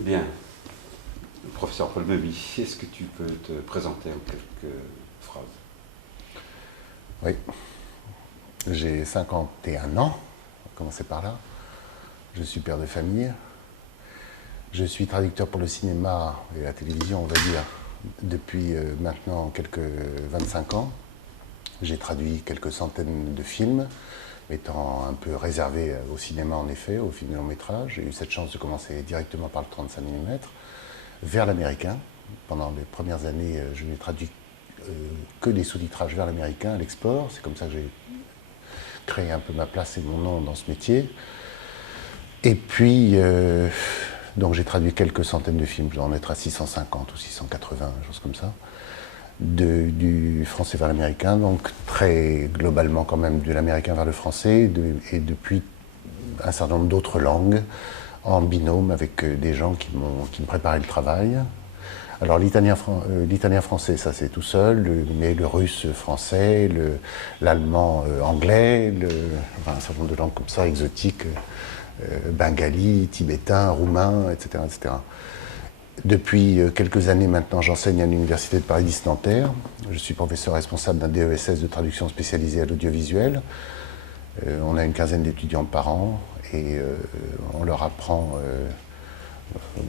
Bien. Professeur Paul Meumy, est-ce que tu peux te présenter en quelques phrases? Oui. J'ai 51 ans, on va commencer par là. Je suis père de famille. Je suis traducteur pour le cinéma et la télévision, on va dire, depuis maintenant quelques 25 ans. J'ai traduit quelques centaines de films, étant un peu réservé au cinéma en effet, au film de long métrage. J'ai eu cette chance de commencer directement par le 35 mm, vers l'américain. Pendant les premières années, je n'ai traduit que des sous-titrages vers l'américain, à l'export. C'est comme ça que j'ai créé un peu ma place et mon nom dans ce métier. Et puis, donc j'ai traduit quelques centaines de films, je dois en être à 650 ou 680, chose comme ça, du français vers l'américain, donc très globalement quand même de l'américain vers le français, et depuis un certain nombre d'autres langues, en binôme avec des gens qui me préparaient le travail. Alors l'italien-français, ça c'est tout seul, mais le russe-français, l'allemand anglais, enfin, un certain nombre de langues comme ça, exotiques, bengali, tibétain, roumain, etc., etc. Depuis quelques années maintenant, j'enseigne à l'Université de Paris-X-Nanterre. Je suis professeur responsable d'un DESS de traduction spécialisée à l'audiovisuel. On a une quinzaine d'étudiants par an et on leur apprend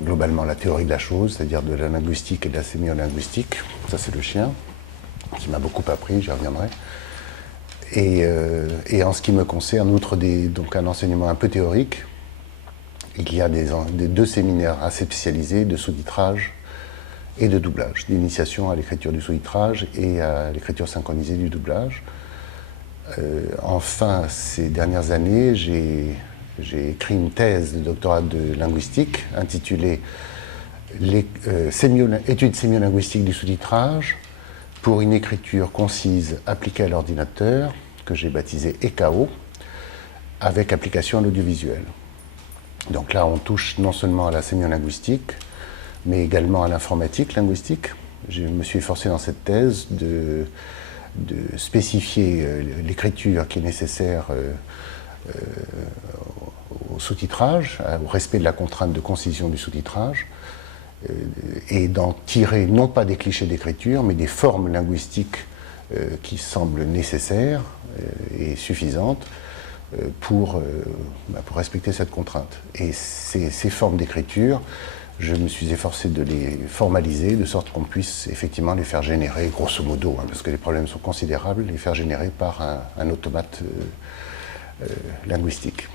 globalement la théorie de la chose, c'est-à-dire de la linguistique et de la sémiolinguistique. Ça, c'est le chien, qui m'a beaucoup appris, j'y reviendrai. Et en ce qui me concerne, outre donc un enseignement un peu théorique, il y a deux séminaires assez spécialisés de sous-titrage et de doublage, d'initiation à l'écriture du sous-titrage et à l'écriture synchronisée du doublage. Enfin, ces dernières années, j'ai écrit une thèse de doctorat de linguistique intitulée Études sémiolinguistiques du sous-titrage pour une écriture concise appliquée à l'ordinateur, que j'ai baptisée EKO, avec application à l'audiovisuel. Donc là, on touche non seulement à la sémiolinguistique, mais également à l'informatique linguistique. Je me suis efforcé dans cette thèse de spécifier l'écriture qui est nécessaire au sous-titrage, au respect de la contrainte de concision du sous-titrage, et d'en tirer non pas des clichés d'écriture, mais des formes linguistiques qui semblent nécessaires et suffisantes pour respecter cette contrainte. Et ces formes d'écriture, je me suis efforcé de les formaliser de sorte qu'on puisse effectivement les faire générer, grosso modo, parce que les problèmes sont considérables, les faire générer par un automate linguistique.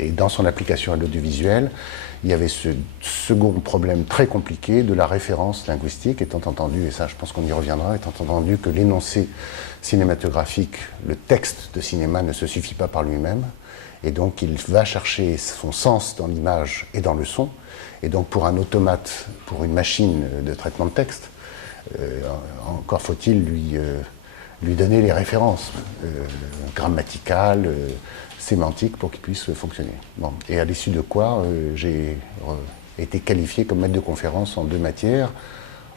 Et dans son application à l'audiovisuel, il y avait ce second problème très compliqué de la référence linguistique, étant entendu, et ça je pense qu'on y reviendra, étant entendu que l'énoncé cinématographique, le texte de cinéma ne se suffit pas par lui-même, et donc il va chercher son sens dans l'image et dans le son, et donc pour un automate, pour une machine de traitement de texte, encore faut-il lui donner les références grammaticales, sémantiques pour qu'il puisse fonctionner. Bon. Et à l'issue de quoi, j'ai été qualifié comme maître de conférence en deux matières,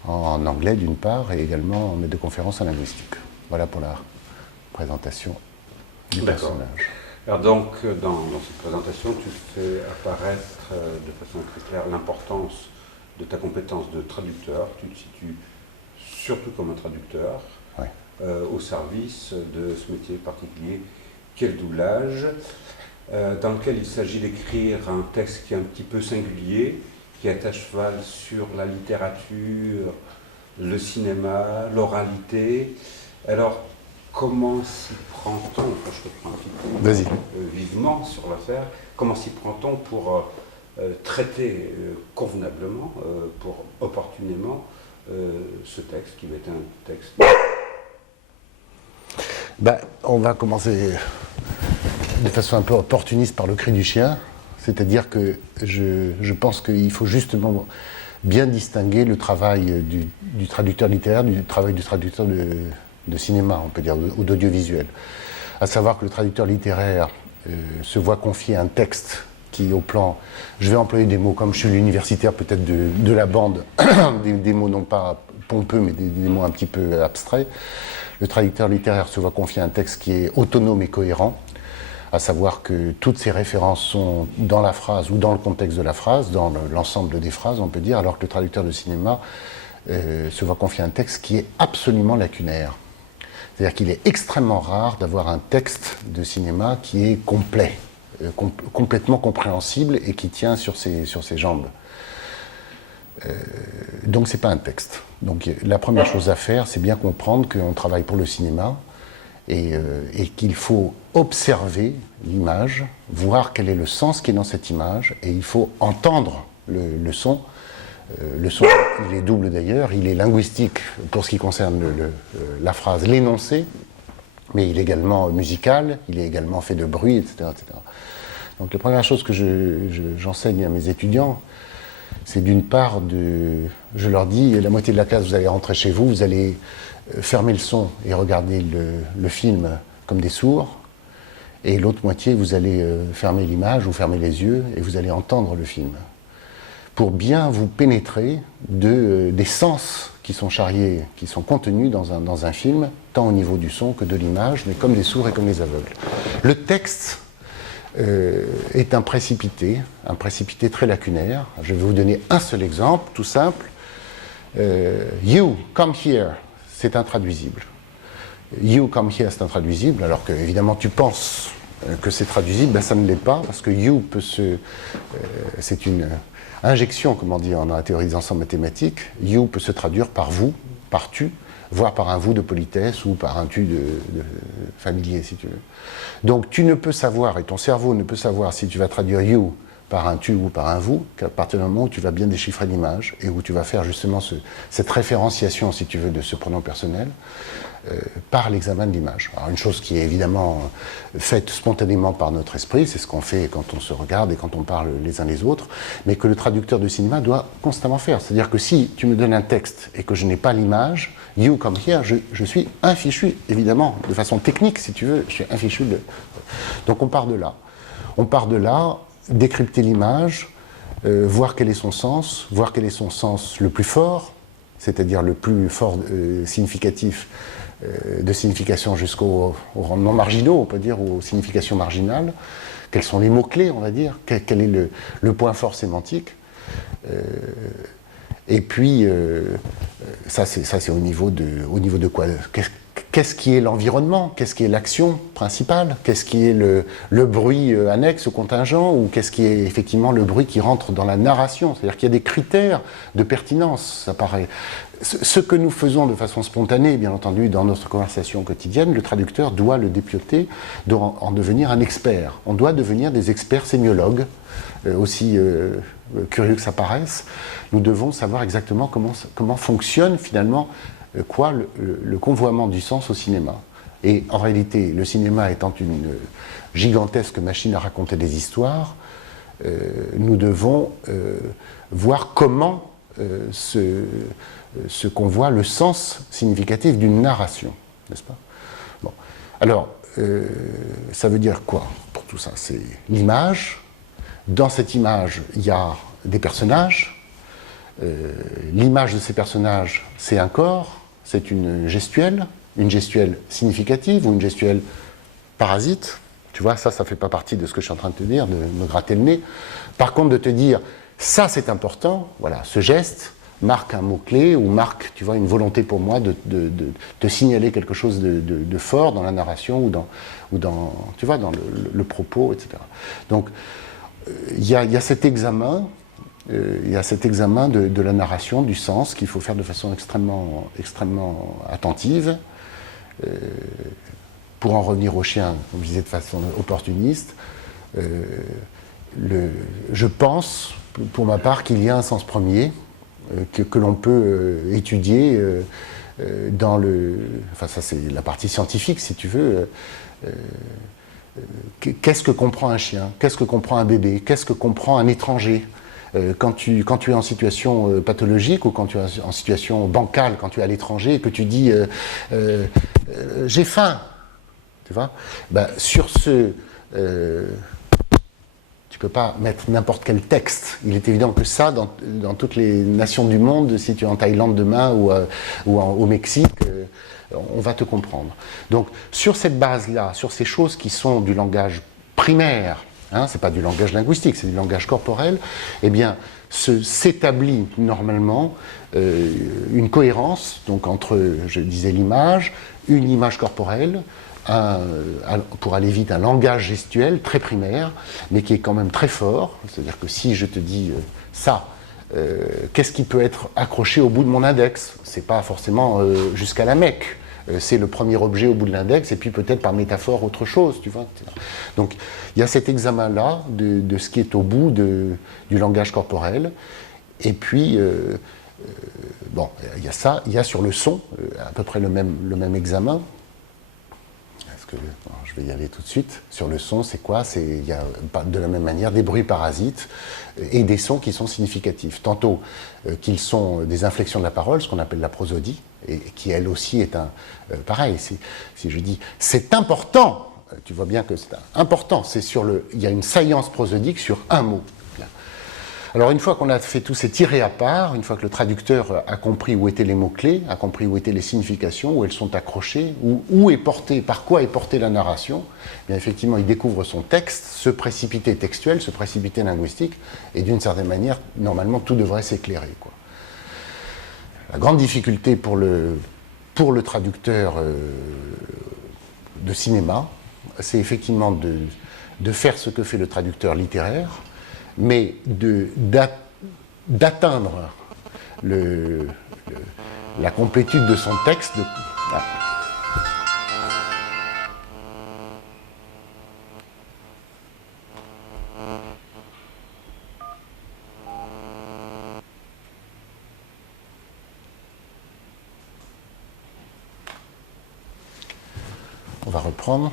en anglais d'une part, et également en maître de conférence en linguistique. Voilà pour la présentation du personnage. Alors donc, dans cette présentation, tu fais apparaître de façon très claire l'importance de ta compétence de traducteur. Tu te situes surtout comme un traducteur, ouais. Au service de ce métier particulier qu'est le doublage, dans lequel il s'agit d'écrire un texte qui est un petit peu singulier, qui est à cheval sur la littérature, le cinéma, l'oralité. Alors, comment s'y prend-on, je te prends un petit peu vivement sur l'affaire, comment s'y prend-on pour traiter convenablement, pour opportunément, ce texte qui va être un texte... On va commencer de façon un peu opportuniste par le cri du chien, c'est-à-dire que je pense qu'il faut justement bien distinguer le travail du traducteur littéraire du travail du traducteur de cinéma, on peut dire, ou d'audiovisuel. À savoir que le traducteur littéraire se voit confier un texte qui, au plan, je vais employer des mots comme je suis l'universitaire peut-être de la bande, des mots non pas pompeux, mais des mots un petit peu abstraits. Le traducteur littéraire se voit confier un texte qui est autonome et cohérent, à savoir que toutes ces références sont dans la phrase ou dans le contexte de la phrase, dans l'ensemble des phrases, on peut dire, alors que le traducteur de cinéma se voit confier un texte qui est absolument lacunaire. C'est-à-dire qu'il est extrêmement rare d'avoir un texte de cinéma qui est complet, complètement compréhensible et qui tient sur ses jambes. Donc c'est pas un texte. Donc la première chose à faire, c'est bien comprendre qu'on travaille pour le cinéma et qu'il faut observer l'image, voir quel est le sens qui est dans cette image, et il faut entendre le son. Le son, il est double d'ailleurs, il est linguistique pour ce qui concerne la phrase, l'énoncé, mais il est également musical, il est également fait de bruit, etc. etc. Donc la première chose que j'enseigne à mes étudiants, c'est d'une part je leur dis, la moitié de la classe, vous allez rentrer chez vous, vous allez fermer le son et regarder le film comme des sourds, et l'autre moitié, vous allez fermer l'image ou fermer les yeux et vous allez entendre le film, pour bien vous pénétrer des sens qui sont charriés, qui sont contenus dans un film, tant au niveau du son que de l'image, mais comme les sourds et comme les aveugles. Le texte est un précipité très lacunaire. Je vais vous donner un seul exemple, tout simple. You, come here, c'est intraduisible. You, come here, c'est intraduisible, alors que, évidemment, tu penses que c'est traduisible, ben ça ne l'est pas, parce que you c'est une injection, comme on dit dans la théorie des ensembles mathématiques. You peut se traduire par vous, par tu, voire par un vous de politesse ou par un tu de familier, si tu veux. Donc tu ne peux savoir, et ton cerveau ne peut savoir si tu vas traduire you par un tu ou par un vous, qu'à partir du moment où tu vas bien déchiffrer l'image et où tu vas faire justement cette référenciation, si tu veux, de ce pronom personnel, par l'examen de l'image. Alors une chose qui est évidemment faite spontanément par notre esprit, c'est ce qu'on fait quand on se regarde et quand on parle les uns les autres, mais que le traducteur de cinéma doit constamment faire. C'est-à-dire que si tu me donnes un texte et que je n'ai pas l'image, you come here, je suis infichu, évidemment, de façon technique, si tu veux, je suis infichu de... Donc on part de là. On part de là, décrypter l'image, voir quel est son sens le plus fort, c'est-à-dire le plus fort significatif, de signification jusqu'aux rendements marginaux, on peut dire, aux significations marginales. Quels sont les mots-clés, on va dire, quel est le point fort sémantique. Et puis, ça c'est au niveau de quoi? Qu'est-ce qui est l'environnement? Qu'est-ce qui est l'action principale? Qu'est-ce qui est le bruit annexe ou contingent? Ou qu'est-ce qui est effectivement le bruit qui rentre dans la narration? C'est-à-dire qu'il y a des critères de pertinence, ça paraît. Ce que nous faisons de façon spontanée, bien entendu, dans notre conversation quotidienne, le traducteur doit le dépioter, doit en devenir un expert. On doit devenir des experts sémiologues, aussi curieux que ça paraisse. Nous devons savoir exactement comment fonctionne finalement le convoiement du sens au cinéma. Et en réalité, le cinéma étant une gigantesque machine à raconter des histoires, nous devons voir comment se convoie le sens significatif d'une narration, n'est-ce pas? Bon. Alors, ça veut dire quoi pour tout ça? C'est l'image. Dans cette image, il y a des personnages. L'image de ces personnages, c'est un corps, c'est une gestuelle significative ou une gestuelle parasite. Tu vois, ça fait pas partie de ce que je suis en train de te dire, de me gratter le nez. Par contre, de te dire, ça c'est important, voilà, ce geste marque un mot-clé ou marque, tu vois, une volonté pour moi de te signaler quelque chose de fort dans la narration ou dans tu vois, dans le propos, etc. Donc, il y a cet examen. Il y a cet examen de la narration, du sens, qu'il faut faire de façon extrêmement attentive. Pour en revenir au chien, comme je disais de façon opportuniste, je pense, pour ma part, qu'il y a un sens premier que l'on peut étudier dans le... Enfin, ça c'est la partie scientifique, si tu veux. Qu'est-ce que comprend un chien? Qu'est-ce que comprend un bébé? Qu'est-ce que comprend un étranger? Quand tu es en situation pathologique ou quand tu es en situation bancale, quand tu es à l'étranger et que tu dis j'ai faim, tu vois, ben, sur ce tu peux pas mettre n'importe quel texte. Il est évident que ça, dans toutes les nations du monde, si tu es en Thaïlande demain ou au Mexique, on va te comprendre. Donc sur cette base-là, sur ces choses qui sont du langage primaire, hein, ce n'est pas du langage linguistique, c'est du langage corporel, eh bien, s'établit normalement une cohérence donc, entre, je disais, l'image, une image corporelle, pour aller vite, un langage gestuel très primaire, mais qui est quand même très fort. C'est-à-dire que si je te dis ça, qu'est-ce qui peut être accroché au bout de mon index? C'est pas forcément jusqu'à la Mecque. C'est le premier objet au bout de l'index, et puis peut-être par métaphore autre chose, tu vois. Donc il y a cet examen-là de ce qui est au bout du langage corporel, et puis bon, il y a ça, il y a sur le son à peu près le même examen. Bon, je vais y aller tout de suite. Sur le son, c'est quoi? Il y a de la même manière des bruits parasites et des sons qui sont significatifs. Tantôt qu'ils sont des inflexions de la parole, ce qu'on appelle la prosodie, et qui elle aussi est pareil. Si je dis c'est important, tu vois bien que c'est important. Il y a une saillance prosodique sur un mot. Alors une fois qu'on a fait tous ces tirés à part, une fois que le traducteur a compris où étaient les mots-clés, a compris où étaient les significations, où elles sont accrochées, par quoi est portée la narration, eh bien effectivement il découvre son texte, ce précipité textuel, ce précipité linguistique, et d'une certaine manière, normalement tout devrait s'éclairer, quoi. La grande difficulté pour le traducteur de cinéma, c'est effectivement de faire ce que fait le traducteur littéraire, mais d'atteindre la complétude de son texte. On va reprendre.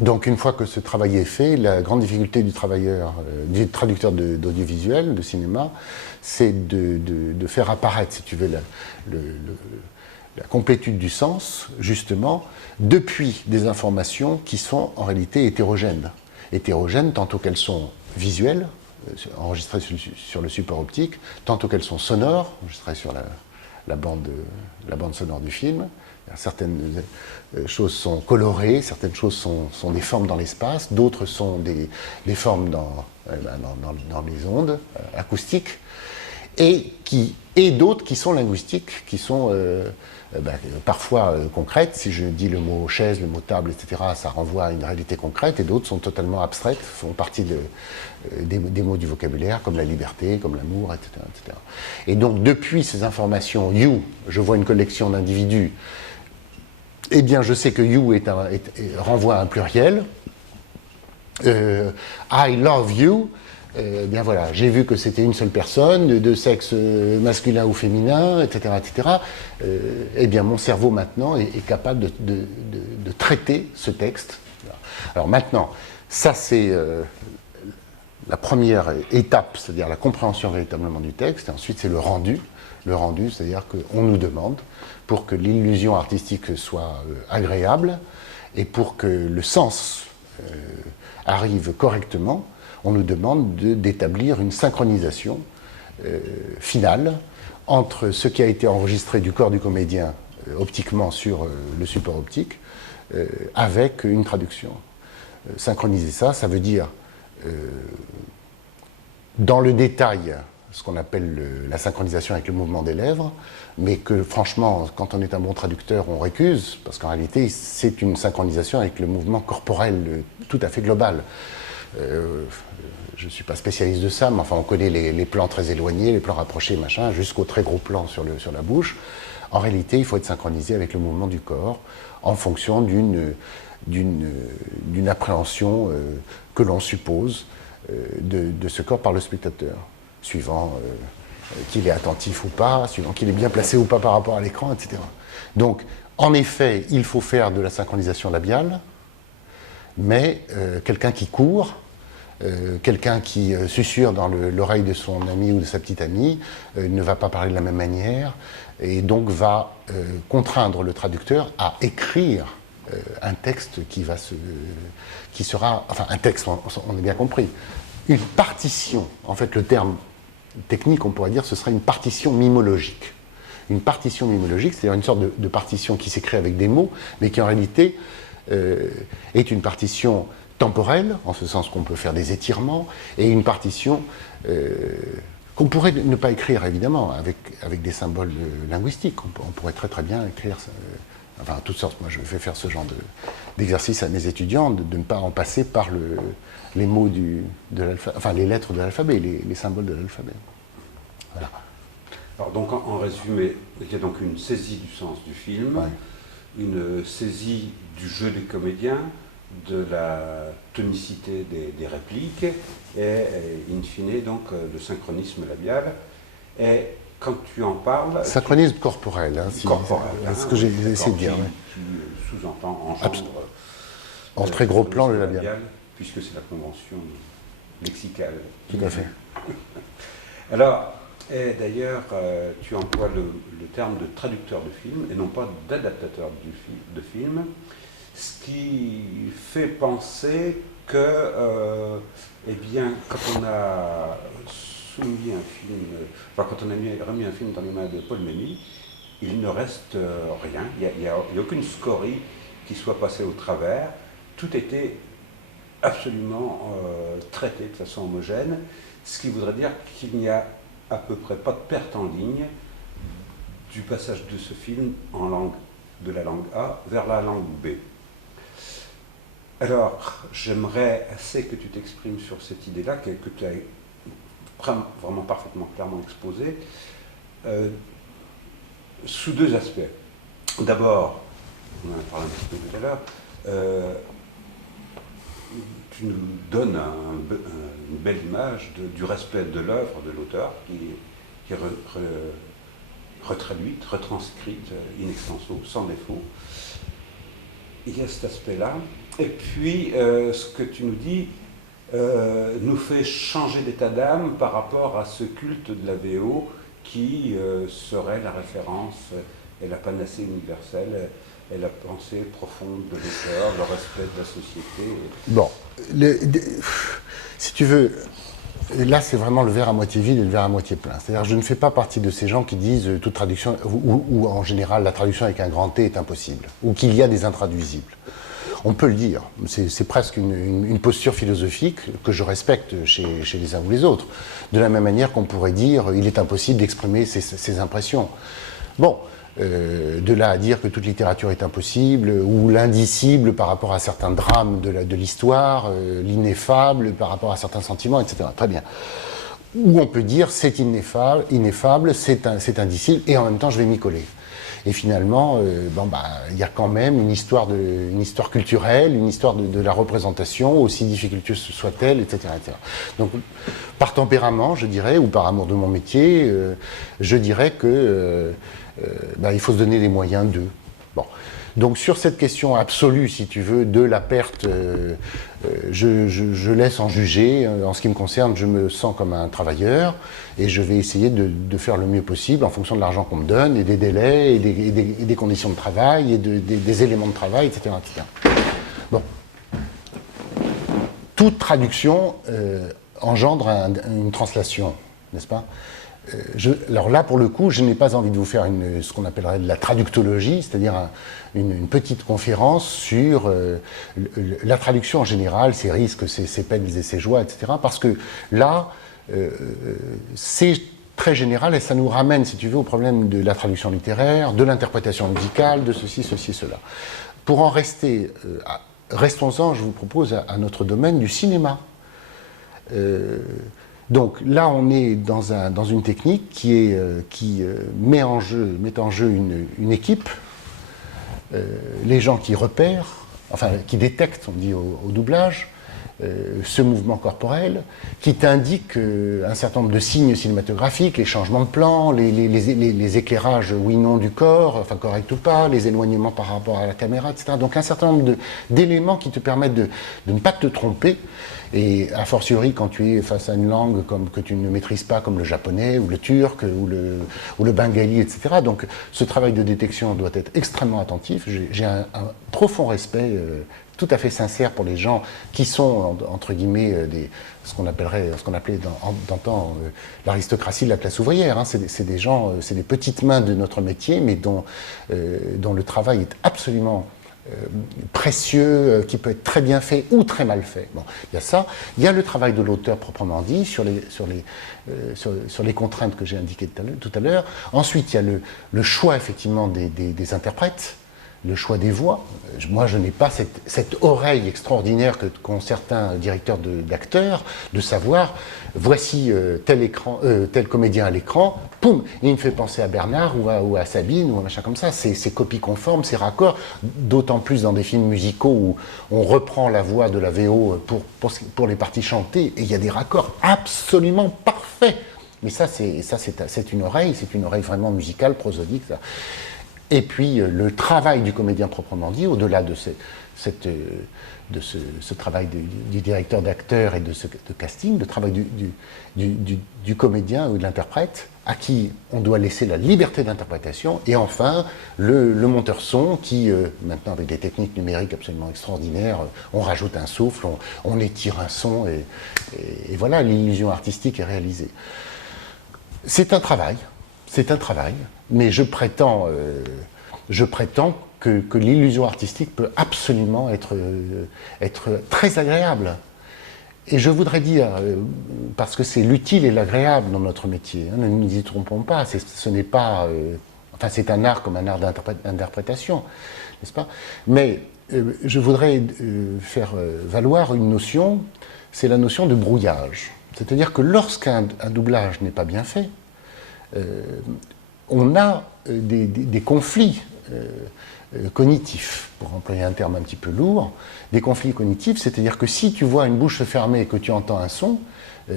Donc une fois que ce travail est fait, la grande difficulté du traducteur d'audiovisuel, de cinéma, c'est de faire apparaître, si tu veux, la complétude du sens, justement, depuis des informations qui sont en réalité hétérogènes. Hétérogènes tantôt qu'elles sont visuelles, enregistrées sur le support optique, tantôt qu'elles sont sonores, enregistrées sur la bande sonore du film. Certaines choses sont colorées, certaines choses sont des formes dans l'espace, d'autres sont des formes dans les ondes acoustiques, et d'autres qui sont linguistiques, qui sont parfois concrètes. Si je dis le mot chaise, le mot table, etc., ça renvoie à une réalité concrète, et d'autres sont totalement abstraites, font partie des mots du vocabulaire, comme la liberté, comme l'amour, etc., etc. Et donc, depuis ces informations, je vois une collection d'individus, eh bien, je sais que you renvoie à un pluriel. I love you. Eh bien voilà, j'ai vu que c'était une seule personne, de sexe masculin ou féminin, etc., etc. Eh bien, mon cerveau maintenant est capable de traiter ce texte. Alors maintenant, ça c'est la première étape, c'est-à-dire la compréhension véritablement du texte. Et ensuite, c'est le rendu. Le rendu, c'est-à-dire qu'on nous demande, pour que l'illusion artistique soit agréable et pour que le sens arrive correctement, on nous demande d'établir une synchronisation finale entre ce qui a été enregistré du corps du comédien optiquement sur le support optique avec une traduction. Synchroniser ça, ça veut dire dans le détail ce qu'on appelle la synchronisation avec le mouvement des lèvres, mais que franchement, quand on est un bon traducteur, on récuse, parce qu'en réalité, c'est une synchronisation avec le mouvement corporel tout à fait global. Je ne suis pas spécialiste de ça, mais enfin, on connaît les plans très éloignés, les plans rapprochés, machin, jusqu'au très gros plan sur la bouche. En réalité, il faut être synchronisé avec le mouvement du corps, en fonction d'une appréhension que l'on suppose de ce corps par le spectateur, suivant qu'il est attentif ou pas, suivant qu'il est bien placé ou pas par rapport à l'écran, etc. Donc, en effet, il faut faire de la synchronisation labiale, mais quelqu'un qui court, quelqu'un qui susurre dans l'oreille de son ami ou de sa petite amie ne va pas parler de la même manière, et donc va contraindre le traducteur à écrire un texte qui sera, enfin un texte, on a bien compris, une partition, en fait le terme technique, on pourrait dire, ce serait une partition mimologique. Une partition mimologique, c'est-à-dire une sorte de partition qui s'écrit avec des mots, mais qui en réalité est une partition temporelle, en ce sens qu'on peut faire des étirements, et une partition qu'on pourrait ne pas écrire, évidemment, avec des symboles linguistiques. On pourrait très très bien écrire, enfin, toutes sortes. Moi, je fais faire ce genre d'exercice à mes étudiants, de ne pas en passer par les mots de l'alphabet, enfin, les lettres de l'alphabet, les symboles de l'alphabet. Voilà. Alors, donc, en résumé, il y a donc une saisie du sens du film, Ouais. une saisie du jeu des comédiens, de la tonicité des répliques et, in fine, donc, le synchronisme labial. Et quand tu en parles... Synchronisme corporel. Corporel. C'est ce que j'ai essayé de dire. Qui sous-entend, engendre... En très gros plan, le labial. Puisque c'est la convention lexicale. Tout à fait. Alors, et d'ailleurs, tu emploies le terme de traducteur de film et non pas d'adaptateur de film, ce qui fait penser que, eh bien, quand on a soumis un film, enfin, quand on a remis un film dans les mains de Paul Mény, il ne reste rien, il n'y a aucune scorie qui soit passée au travers, tout était absolument traité de façon homogène, ce qui voudrait dire qu'il n'y a à peu près pas de perte en ligne du passage de ce film de la langue A vers la langue B. Alors, j'aimerais assez que tu t'exprimes sur cette idée-là, que tu as vraiment parfaitement clairement exposée, sous deux aspects. D'abord, on en a parlé un petit peu tout à l'heure, tu nous donnes une belle image du respect de l'œuvre de l'auteur, qui est retraduite, retranscrite in extenso, sans défaut. Il y a cet aspect-là. Et puis, ce que tu nous dis nous fait changer d'état d'âme par rapport à ce culte de la VO qui serait la référence et la panacée universelle et la pensée profonde de l'auteur, le respect de la société. Bon, si tu veux, là c'est vraiment le verre à moitié vide et le verre à moitié plein. C'est-à-dire je ne fais pas partie de ces gens qui disent toute traduction, ou en général la traduction avec un grand T est impossible, ou qu'il y a des intraduisibles. On peut le dire, c'est presque une posture philosophique que je respecte chez les uns ou les autres. De la même manière qu'on pourrait dire il est impossible d'exprimer ses impressions. Bon, de là à dire que toute littérature est impossible, ou l'indicible par rapport à certains drames de l'histoire, l'ineffable par rapport à certains sentiments, etc. Très bien. Ou on peut dire c'est ineffable, c'est indicible, et en même temps je vais m'y coller. Et finalement, il y a quand même une histoire culturelle, une histoire de la représentation, aussi difficultueuse soit-elle, etc., etc. Donc, par tempérament, je dirais, ou par amour de mon métier, je dirais que il faut se donner les moyens d'eux. Bon. Donc sur cette question absolue, si tu veux, de la perte, je laisse en juger. En ce qui me concerne, je me sens comme un travailleur et je vais essayer de faire le mieux possible en fonction de l'argent qu'on me donne et des délais et des conditions de travail et des éléments de travail, etc. etc. Bon. Toute traduction engendre une translation, n'est-ce pas ? Alors là, pour le coup, je n'ai pas envie de vous faire ce qu'on appellerait de la traductologie, c'est-à-dire une petite conférence sur la traduction en général, ses risques, ses peines et ses joies, etc. Parce que là, c'est très général et ça nous ramène, si tu veux, au problème de la traduction littéraire, de l'interprétation musicale, de ceci, cela. Pour en rester, restons-en, je vous propose, à notre domaine du cinéma. Donc là, on est dans une technique qui met en jeu une équipe, les gens qui repèrent, enfin qui détectent, on dit au doublage, ce mouvement corporel, qui t'indique un certain nombre de signes cinématographiques, les changements de plan, les éclairages oui/non du corps, enfin correct ou pas, les éloignements par rapport à la caméra, etc. Donc un certain nombre d'éléments qui te permettent de ne pas te tromper. Et a fortiori, quand tu es face à une langue que tu ne maîtrises pas, comme le japonais, ou le turc, ou le bengali, etc. Donc ce travail de détection doit être extrêmement attentif. J'ai un profond respect tout à fait sincère pour les gens qui sont, entre guillemets, ce qu'on appelait d'antan l'aristocratie de la classe ouvrière. Hein. C'est des gens, c'est des petites mains de notre métier, mais dont le travail est absolument précieux, qui peut être très bien fait ou très mal fait. Bon, il y a ça. Il y a le travail de l'auteur proprement dit, sur les contraintes que j'ai indiquées tout à l'heure. Ensuite, il y a le choix effectivement des interprètes, le choix des voix. Moi, je n'ai pas cette oreille extraordinaire qu'ont certains directeurs d'acteurs, de savoir, voici tel comédien à l'écran, poum, il me fait penser à Bernard ou à Sabine ou un machin comme ça. C'est copie conforme, c'est raccord, d'autant plus dans des films musicaux où on reprend la voix de la VO pour les parties chantées, et il y a des raccords absolument parfaits. Mais ça, c'est une oreille vraiment musicale, prosodique, ça. Et puis le travail du comédien proprement dit, au-delà de ce travail du directeur d'acteur et de casting, le travail du comédien ou de l'interprète, à qui on doit laisser la liberté d'interprétation, et enfin le monteur son qui, maintenant avec des techniques numériques absolument extraordinaires, on rajoute un souffle, on étire un son, et voilà, l'illusion artistique est réalisée. C'est un travail, mais je prétends que l'illusion artistique peut absolument être très agréable. Et je voudrais dire, parce que c'est l'utile et l'agréable dans notre métier, ne nous y trompons pas, ce n'est pas... c'est un art comme un art d'interprétation, n'est-ce pas? Mais je voudrais faire valoir une notion, c'est la notion de brouillage. C'est-à-dire que lorsqu'un doublage n'est pas bien fait, on a des conflits cognitifs, pour employer un terme un petit peu lourd, des conflits cognitifs, c'est-à-dire que si tu vois une bouche se fermer et que tu entends un son,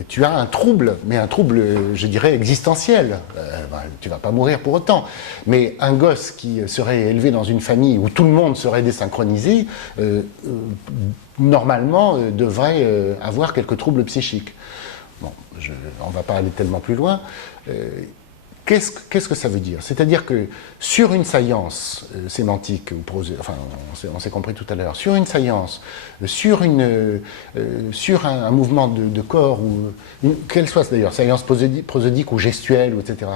tu as un trouble, mais un trouble, je dirais, existentiel. Tu ne vas pas mourir pour autant. Mais un gosse qui serait élevé dans une famille où tout le monde serait désynchronisé, normalement, devrait avoir quelques troubles psychiques. Bon, on ne va pas aller tellement plus loin. Qu'est-ce que ça veut dire? C'est-à-dire que sur une saillance sémantique, ou on s'est compris tout à l'heure, sur une saillance, sur un mouvement de corps, qu'elle soit d'ailleurs saillance prosodique ou gestuelle, etc.,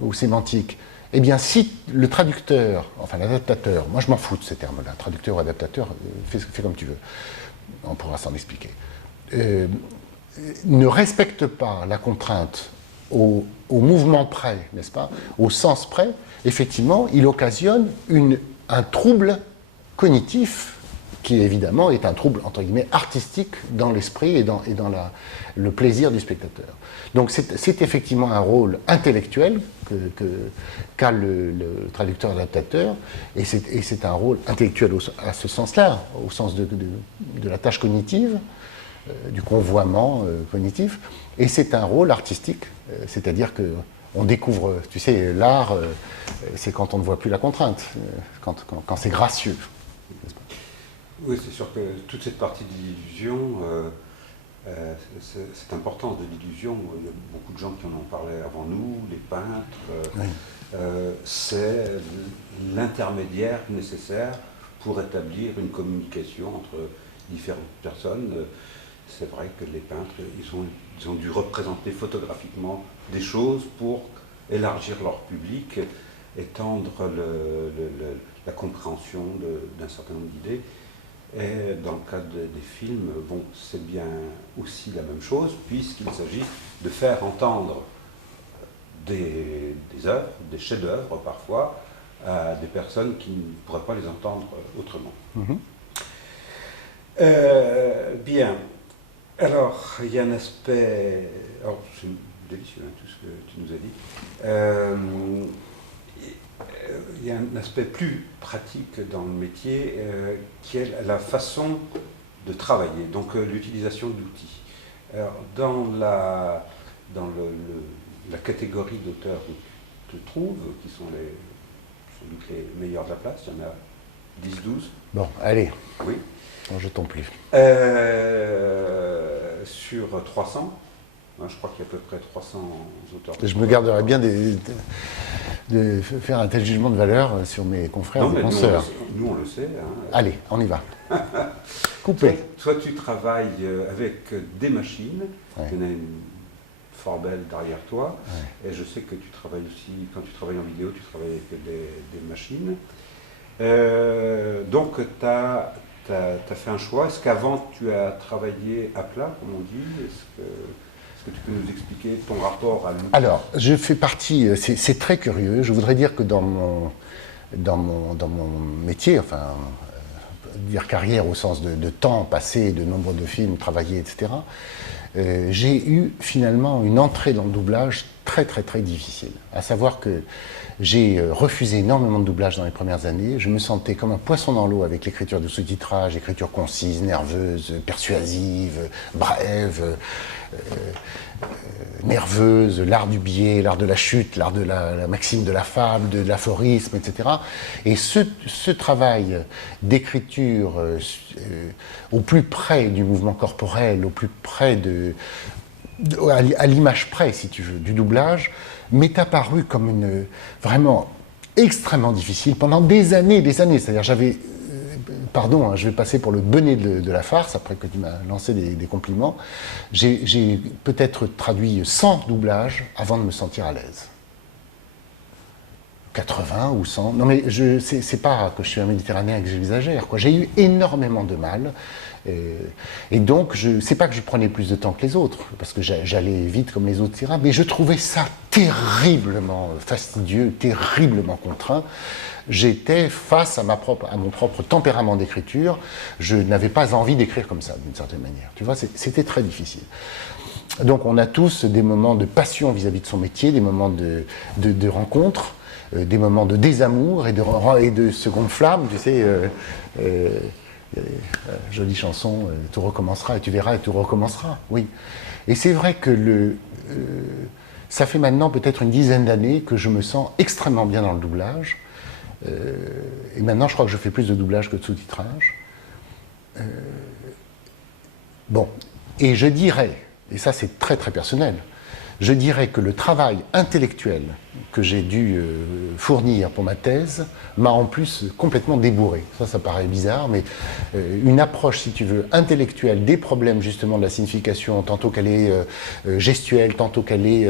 ou sémantique, eh bien si le traducteur, enfin l'adaptateur, moi je m'en fous de ces termes-là, traducteur ou adaptateur, fais comme tu veux, on pourra s'en expliquer, ne respecte pas la contrainte au mouvement près, n'est-ce pas, au sens près, effectivement, il occasionne un trouble cognitif qui, évidemment, est un trouble, entre guillemets, artistique dans l'esprit et dans le plaisir du spectateur. Donc c'est effectivement un rôle intellectuel qu'a le traducteur-adaptateur, et c'est un rôle intellectuel à ce sens-là, au sens de la tâche cognitive, du convoiement cognitif, et c'est un rôle artistique, c'est-à-dire qu'on découvre, tu sais, l'art, c'est quand on ne voit plus la contrainte, quand c'est gracieux. Oui, c'est sûr que toute cette partie de l'illusion, cette importance de l'illusion, il y a beaucoup de gens qui en ont parlé avant nous, les peintres, oui. C'est l'intermédiaire nécessaire pour établir une communication entre différentes personnes. C'est vrai que les peintres, ils ont dû représenter photographiquement des choses pour élargir leur public, étendre la compréhension d'un certain nombre d'idées. Et dans le cas des films, bon, c'est bien aussi la même chose, puisqu'il s'agit de faire entendre des œuvres, des chefs-d'œuvre parfois, à des personnes qui ne pourraient pas les entendre autrement. Mm-hmm. Bien. Alors, il y a un aspect... Alors, c'est délicieux, hein, tout ce que tu nous as dit. Il y a un aspect plus pratique dans le métier qui est la façon de travailler, donc l'utilisation d'outils. Alors, dans la catégorie d'auteurs où tu te trouves, qui sont sans doute les meilleurs de la place, il y en a 10-12. Bon, allez. Oui. Non, je tombe plus. Sur 300, je crois qu'il y a à peu près 300 auteurs. Je me garderais bien de faire un tel jugement de valeur sur mes confrères et consoeurs. Nous, on le sait. Hein. Allez, on y va. Coupé. Toi, tu travailles avec des machines. Ouais. Il y en a une fort belle derrière toi. Ouais. Et je sais que tu travailles aussi, quand tu travailles en vidéo, tu travailles avec des machines. Donc, tu as fait un choix. Est-ce qu'avant, tu as travaillé à plat, comme on dit? Est-ce que tu peux nous expliquer ton rapport à l'outil? Alors, je fais partie, c'est très curieux, je voudrais dire que dans mon métier, enfin, dire carrière au sens de temps passé, de nombre de films travaillés, etc., j'ai eu finalement une entrée dans le doublage très très très difficile. À savoir que j'ai refusé énormément de doublage dans les premières années. Je me sentais comme un poisson dans l'eau avec l'écriture de sous-titrage, écriture concise, nerveuse, persuasive, brève, nerveuse, l'art du biais, l'art de la chute, l'art de la maxime de la fable, de l'aphorisme, etc. Et ce travail d'écriture au plus près du mouvement corporel, au plus près à l'image près, si tu veux, du doublage, m'est apparu comme vraiment extrêmement difficile pendant des années. C'est-à-dire j'avais, pardon, hein, je vais passer pour le bonnet de la farce, après que tu m'as lancé des compliments, j'ai peut-être traduit 100 doublages avant de me sentir à l'aise. 80 ou 100, non mais c'est pas que je suis un Méditerranéen et que j'exagère, quoi. J'ai eu énormément de mal, et donc c'est pas que je prenais plus de temps que les autres, parce que j'allais vite comme les autres tirables, mais je trouvais ça terriblement fastidieux, terriblement contraint. J'étais face à mon propre tempérament d'écriture, je n'avais pas envie d'écrire comme ça, d'une certaine manière. Tu vois, c'était très difficile. Donc on a tous des moments de passion vis-à-vis de son métier, des moments de rencontre, des moments de désamour et de seconde flamme, tu sais, jolie chanson, tout recommencera et tu verras et tout recommencera, oui. Et c'est vrai que ça fait maintenant peut-être une dizaine d'années que je me sens extrêmement bien dans le doublage, et maintenant je crois que je fais plus de doublage que de sous-titrage. Bon, et je dirais, et ça c'est très très personnel, je dirais que le travail intellectuel que j'ai dû fournir pour ma thèse m'a en plus complètement débourré. Ça paraît bizarre, mais une approche, si tu veux, intellectuelle des problèmes justement de la signification, tantôt qu'elle est gestuelle, tantôt qu'elle est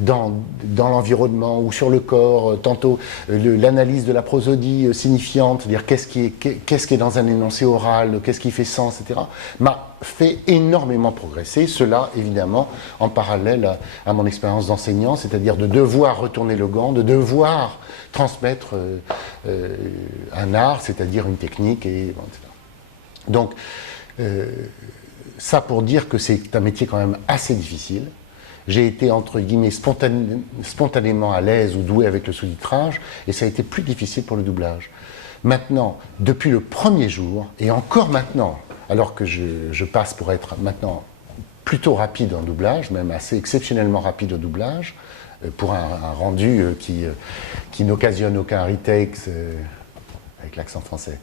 dans l'environnement ou sur le corps, tantôt l'analyse de la prosodie signifiante, c'est-à-dire qu'est-ce qui est dans un énoncé oral, qu'est-ce qui fait sens, etc., m'a fait énormément progresser. Cela, évidemment, en parallèle à mon expérience d'enseignant, c'est-à-dire de devoir retourner le gant, de devoir transmettre un art, c'est-à-dire une technique, etc. Donc, ça pour dire que c'est un métier quand même assez difficile. J'ai été, entre guillemets, spontanément à l'aise ou doué avec le sous-titrage, et ça a été plus difficile pour le doublage. Maintenant, depuis le premier jour, et encore maintenant, alors que je passe pour être maintenant plutôt rapide en doublage, même assez exceptionnellement rapide au doublage, pour un rendu qui n'occasionne aucun retake, avec l'accent français,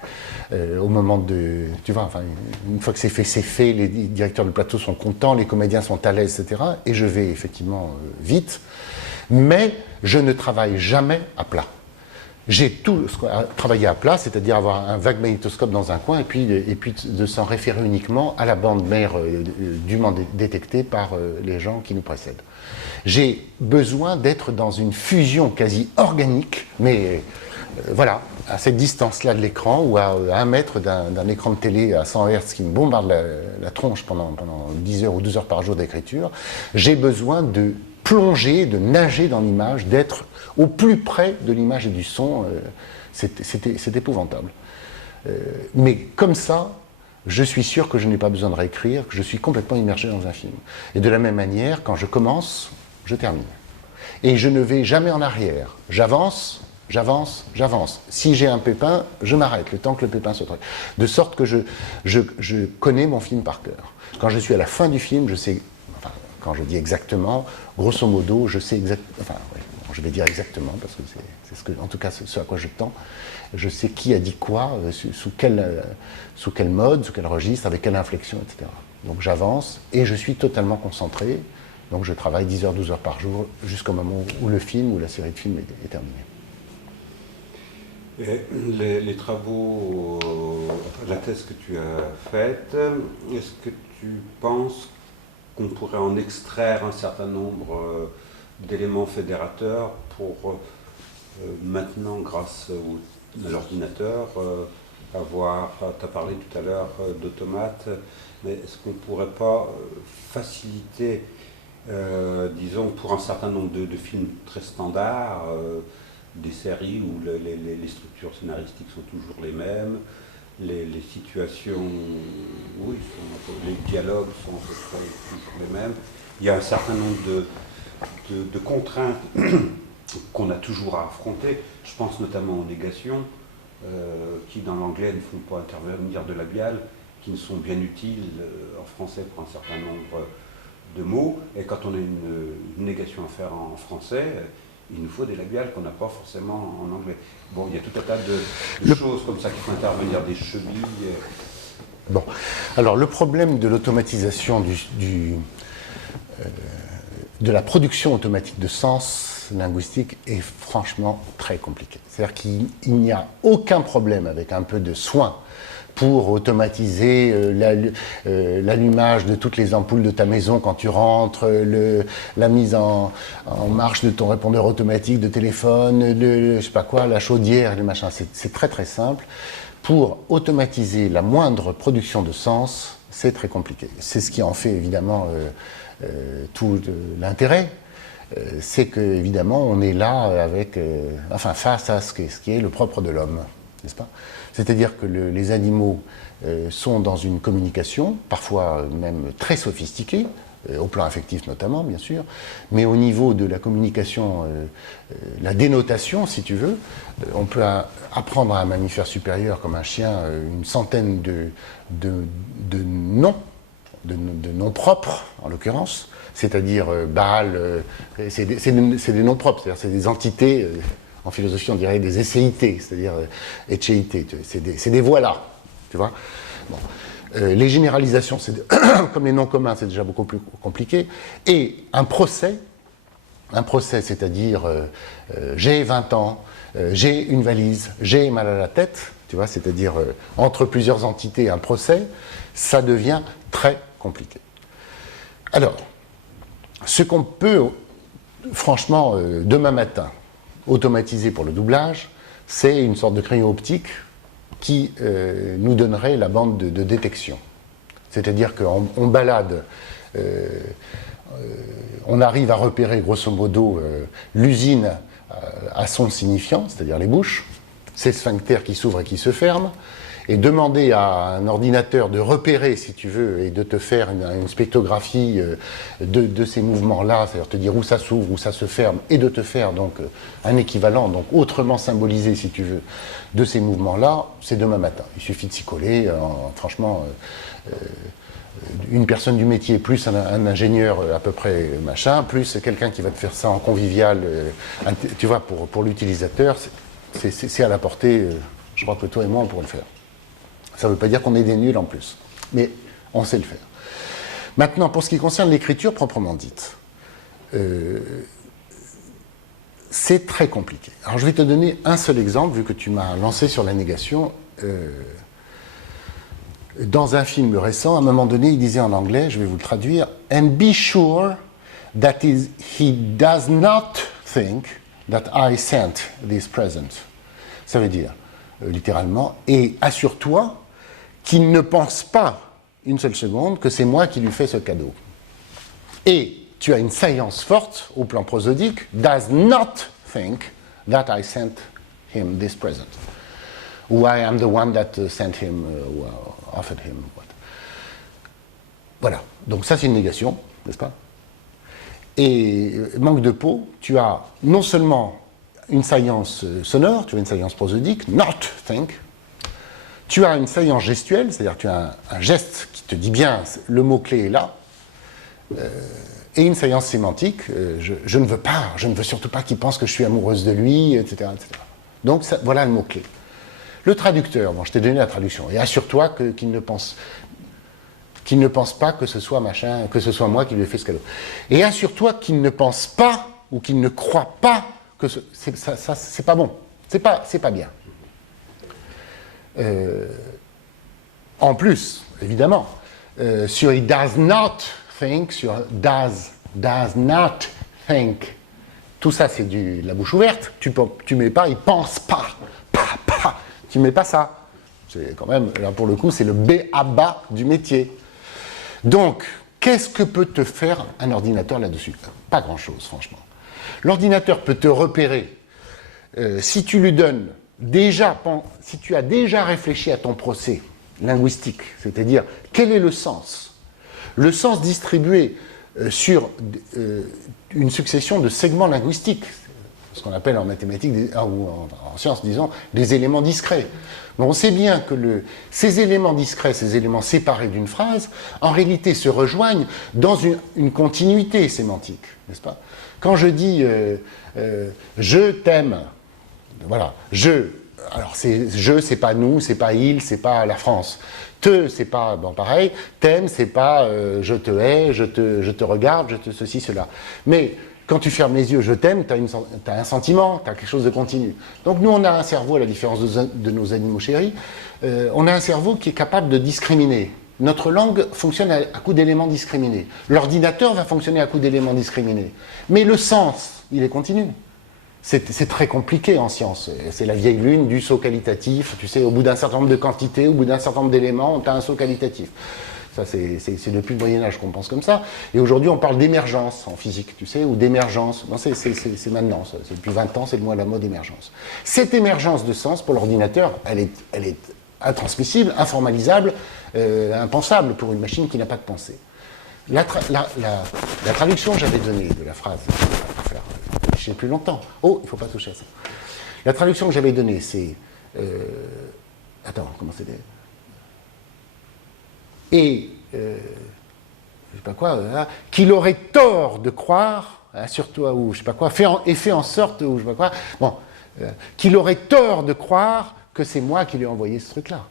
au moment de... Tu vois, enfin, une fois que c'est fait, les directeurs de plateau sont contents, les comédiens sont à l'aise, etc. Et je vais effectivement vite, mais je ne travaille jamais à plat. J'ai tout travaillé à plat, c'est-à-dire avoir un vague magnétoscope dans un coin et puis de s'en référer uniquement à la bande mère dûment détectée par les gens qui nous précèdent. J'ai besoin d'être dans une fusion quasi organique, mais voilà, à cette distance-là de l'écran ou à 1 mètre d'un écran de télé à 100 Hz qui me bombarde la tronche pendant 10 heures ou 12 heures par jour d'écriture, j'ai besoin de plonger, de nager dans l'image, d'être au plus près de l'image et du son. C'est épouvantable. Mais comme ça, je suis sûr que je n'ai pas besoin de réécrire, que je suis complètement immergé dans un film. Et de la même manière, quand je commence, je termine. Et je ne vais jamais en arrière. J'avance. Si j'ai un pépin, je m'arrête, le temps que le pépin se traite. De sorte que je connais mon film par cœur. Quand je suis à la fin du film, je sais... Quand je dis exactement, grosso modo, je sais exactement, enfin, ouais, je vais dire exactement, parce que c'est en tout cas ce à quoi je tends. Je sais qui a dit quoi, sous quel mode, sous quel registre, avec quelle inflexion, etc. Donc j'avance et je suis totalement concentré. Donc je travaille 10 heures, 12 heures par jour, jusqu'au moment où le film ou la série de films est terminée. Et les travaux, la thèse que tu as faite, est-ce que tu penses qu'on pourrait en extraire un certain nombre d'éléments fédérateurs pour maintenant, grâce au l'ordinateur, tu as parlé tout à l'heure d'automates, mais est-ce qu'on ne pourrait pas faciliter, disons, pour un certain nombre de films très standards, des séries où les structures scénaristiques sont toujours les mêmes, les situations, oui, les dialogues sont à peu près toujours les mêmes. Il y a un certain nombre de contraintes qu'on a toujours à affronter. Je pense notamment aux négations, qui dans l'anglais ne font pas intervenir de labial, qui ne sont bien utiles en français pour un certain nombre de mots. Et quand on a une négation à faire en français, il nous faut des labiales qu'on n'a pas forcément en anglais. Bon, il y a tout un tas de choses comme ça qui font intervenir des chevilles. Bon, alors le problème de l'automatisation de la production automatique de sens linguistique est franchement très compliqué. C'est-à-dire qu'il n'y a aucun problème avec un peu de soin pour automatiser l'allumage de toutes les ampoules de ta maison quand tu rentres, la mise en marche de ton répondeur automatique de téléphone, je sais pas quoi, la chaudière, le machin. C'est très très simple. Pour automatiser la moindre production de sens, c'est très compliqué. C'est ce qui en fait évidemment tout l'intérêt. C'est que évidemment on est là face à ce qui est le propre de l'homme, n'est-ce pas ? C'est-à-dire que les animaux sont dans une communication, parfois même très sophistiquée, au plan affectif notamment, bien sûr, mais au niveau de la communication, la dénotation, si tu veux, on peut apprendre à un mammifère supérieur comme un chien une centaine de noms, de noms propres, en l'occurrence, c'est-à-dire Baal, c'est des noms propres, c'est-à-dire c'est des entités. En philosophie, on dirait des essayités, c'est-à-dire etchéités, c'est des voilà, tu vois. Bon. Les généralisations, comme les noms communs, c'est déjà beaucoup plus compliqué. Et un procès, c'est-à-dire j'ai 20 ans, j'ai une valise, j'ai mal à la tête, tu vois, c'est-à-dire entre plusieurs entités, un procès, ça devient très compliqué. Alors, ce qu'on peut, franchement, demain matin, automatiser pour le doublage, c'est une sorte de crayon optique qui nous donnerait la bande de détection. C'est-à-dire qu'on balade, on arrive à repérer grosso modo l'usine à son signifiant, c'est-à-dire les bouches, ces sphincters qui s'ouvrent et qui se ferment, et demander à un ordinateur de repérer, si tu veux, et de te faire une spectrographie de ces mouvements-là, c'est-à-dire te dire où ça s'ouvre, où ça se ferme, et de te faire donc un équivalent, donc autrement symbolisé, si tu veux, de ces mouvements-là, c'est demain matin. Il suffit de s'y coller, franchement, une personne du métier, plus un ingénieur à peu près machin, plus quelqu'un qui va te faire ça en convivial, tu vois, pour l'utilisateur, c'est à la portée, je crois que toi et moi, on pourrait le faire. Ça ne veut pas dire qu'on est des nuls en plus, mais on sait le faire. Maintenant, pour ce qui concerne l'écriture proprement dite, c'est très compliqué. Alors je vais te donner un seul exemple, vu que tu m'as lancé sur la négation. Dans un film récent, à un moment donné, il disait en anglais, je vais vous le traduire, « And be sure that he does not think that I sent this present. » Ça veut dire, littéralement, « Et assure-toi qu'il ne pense pas une seule seconde que c'est moi qui lui fais ce cadeau. » Et tu as une saillance forte au plan prosodique, « Does not think that I sent him this present. » Ou « I am the one that sent him, offered him. » Voilà, donc ça c'est une négation, n'est-ce pas? Et manque de peau, tu as non seulement une saillance sonore, tu as une saillance prosodique, not think, tu as une saillance gestuelle, c'est-à-dire tu as un geste qui te dit bien le mot-clé est là, et une saillance sémantique, je ne veux surtout pas qu'il pense que je suis amoureuse de lui, etc. etc. Donc ça, voilà le mot-clé. Le traducteur, bon, je t'ai donné la traduction, et assure-toi qu'il ne pense pas que ce soit machin, que ce soit moi qui lui ai fait ce cadeau. Et assure-toi qu'il ne pense pas ou qu'il ne croit pas que ça c'est pas bon, c'est pas bien. En plus, évidemment, sur he does not think, sur does not think, tout ça c'est de la bouche ouverte, tu mets pas, il pense pas, tu ne mets pas ça. C'est quand même, là pour le coup, c'est le b.a.-ba du métier. Donc, qu'est-ce que peut te faire un ordinateur là-dessus? Pas grand-chose, franchement. L'ordinateur peut te repérer si tu lui donnes si tu as déjà réfléchi à ton procès linguistique, c'est-à-dire quel est le sens distribué sur une succession de segments linguistiques, ce qu'on appelle en mathématiques ou en sciences, disons, des éléments discrets. Mais on sait bien que ces éléments discrets, ces éléments séparés d'une phrase, en réalité se rejoignent dans une continuité sémantique, n'est-ce pas? Quand je dis je t'aime, voilà, alors je, c'est pas nous, c'est pas il, c'est pas la France. Te, c'est pas, bon pareil, t'aime, c'est pas je te hais, je te regarde, je te ceci, cela. Mais quand tu fermes les yeux, je t'aime, t'as un sentiment, t'as quelque chose de continu. Donc nous, on a un cerveau, à la différence de nos animaux chéris, on a un cerveau qui est capable de discriminer. Notre langue fonctionne à coup d'éléments discriminés. L'ordinateur va fonctionner à coup d'éléments discriminés. Mais le sens, il est continu. C'est très compliqué en science. C'est la vieille lune du saut qualitatif. Tu sais, au bout d'un certain nombre de quantités, au bout d'un certain nombre d'éléments, on a un saut qualitatif. Ça, c'est depuis le Moyen-Âge qu'on pense comme ça. Et aujourd'hui, on parle d'émergence en physique, tu sais, ou d'émergence. Non, c'est maintenant. C'est depuis 20 ans, c'est le mot à la mode, émergence. Cette émergence de sens, pour l'ordinateur, elle est intransmissible, informalisable, impensable pour une machine qui n'a pas de pensée. La traduction que j'avais donnée de la phrase, je ne sais plus longtemps. Oh, il ne faut pas toucher à ça. La traduction que j'avais donnée, c'est... attends, comment c'était? Et, je ne sais pas quoi, qu'il aurait tort de croire, sur toi, ou je ne sais pas quoi, fait en sorte, ou je ne sais pas quoi, bon, qu'il aurait tort de croire que c'est moi qui lui ai envoyé ce truc-là.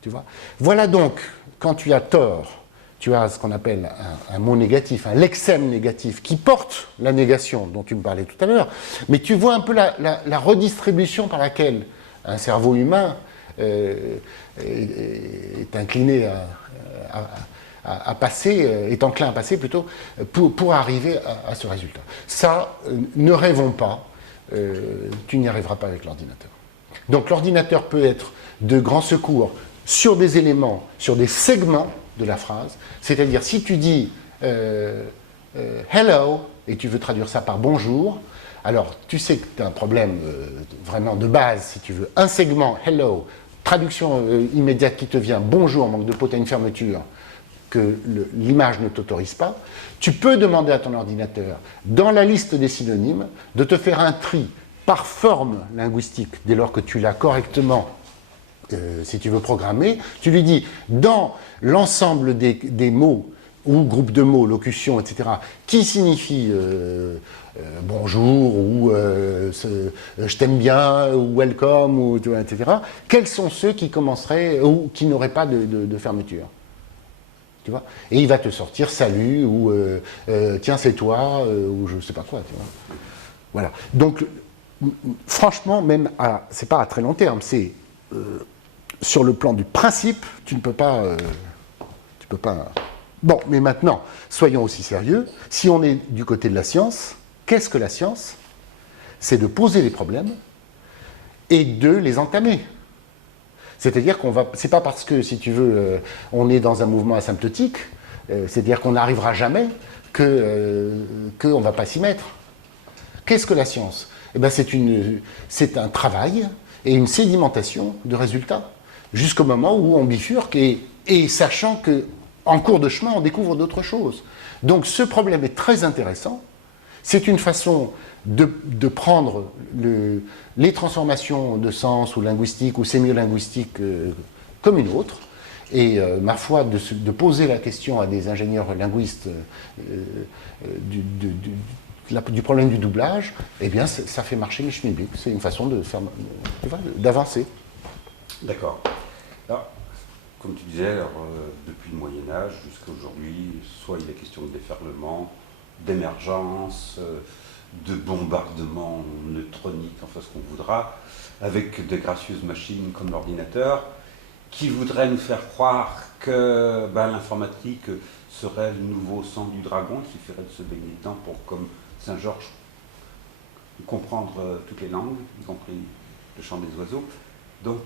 Tu vois? Voilà donc, quand tu as tort, tu as ce qu'on appelle un mot négatif, un lexème négatif, qui porte la négation dont tu me parlais tout à l'heure, mais tu vois un peu la redistribution par laquelle un cerveau humain est incliné à passer, est enclin à passer plutôt, pour arriver à ce résultat. Ça, ne rêvons pas, tu n'y arriveras pas avec l'ordinateur. Donc l'ordinateur peut être de grand secours sur des éléments, sur des segments de la phrase, c'est-à-dire si tu dis hello et tu veux traduire ça par bonjour, alors tu sais que tu as un problème vraiment de base, si tu veux, un segment hello, traduction immédiate qui te vient bonjour, manque de peau, tu as une fermeture que l'image ne t'autorise pas, tu peux demander à ton ordinateur, dans la liste des synonymes, de te faire un tri par forme linguistique, dès lors que tu l'as correctement, si tu veux programmer, tu lui dis, dans l'ensemble des mots, ou groupes de mots, locutions, etc., qui signifient bonjour, ou je t'aime bien, ou welcome, ou, etc., quels sont ceux qui commenceraient, ou qui n'auraient pas de fermeture? Tu vois? Et il va te sortir salut, ou tiens, c'est toi, ou je ne sais pas quoi, tu vois. Voilà. Donc, franchement, même, c'est pas à très long terme, c'est sur le plan du principe, tu ne peux pas. Bon, mais maintenant, soyons aussi sérieux. Si on est du côté de la science, qu'est-ce que la science? C'est de poser les problèmes et de les entamer. C'est-à-dire qu'on va. C'est pas parce que, si tu veux, on est dans un mouvement asymptotique, c'est-à-dire qu'on n'arrivera jamais qu'on ne va pas s'y mettre. Qu'est-ce que la science? Eh ben, c'est un travail et une sédimentation de résultats, jusqu'au moment où on bifurque et sachant qu'en cours de chemin, on découvre d'autres choses. Donc ce problème est très intéressant. C'est une façon de prendre les transformations de sens ou linguistiques ou sémiolinguistiques comme une autre, et ma foi, de poser la question à des ingénieurs linguistes du problème du doublage, eh bien ça fait marcher les schmilblick. C'est une façon d'avancer. D'accord. Alors, comme tu disais, depuis le Moyen-Âge jusqu'à aujourd'hui, soit il est question de déferlement, d'émergence, de bombardement neutronique, enfin ce qu'on voudra, avec des gracieuses machines comme l'ordinateur, qui voudraient nous faire croire que l'informatique serait le nouveau sang du dragon, qu'il suffirait de se baigner dedans pour, comme Saint-Georges, comprendre toutes les langues, y compris le chant des oiseaux. Donc,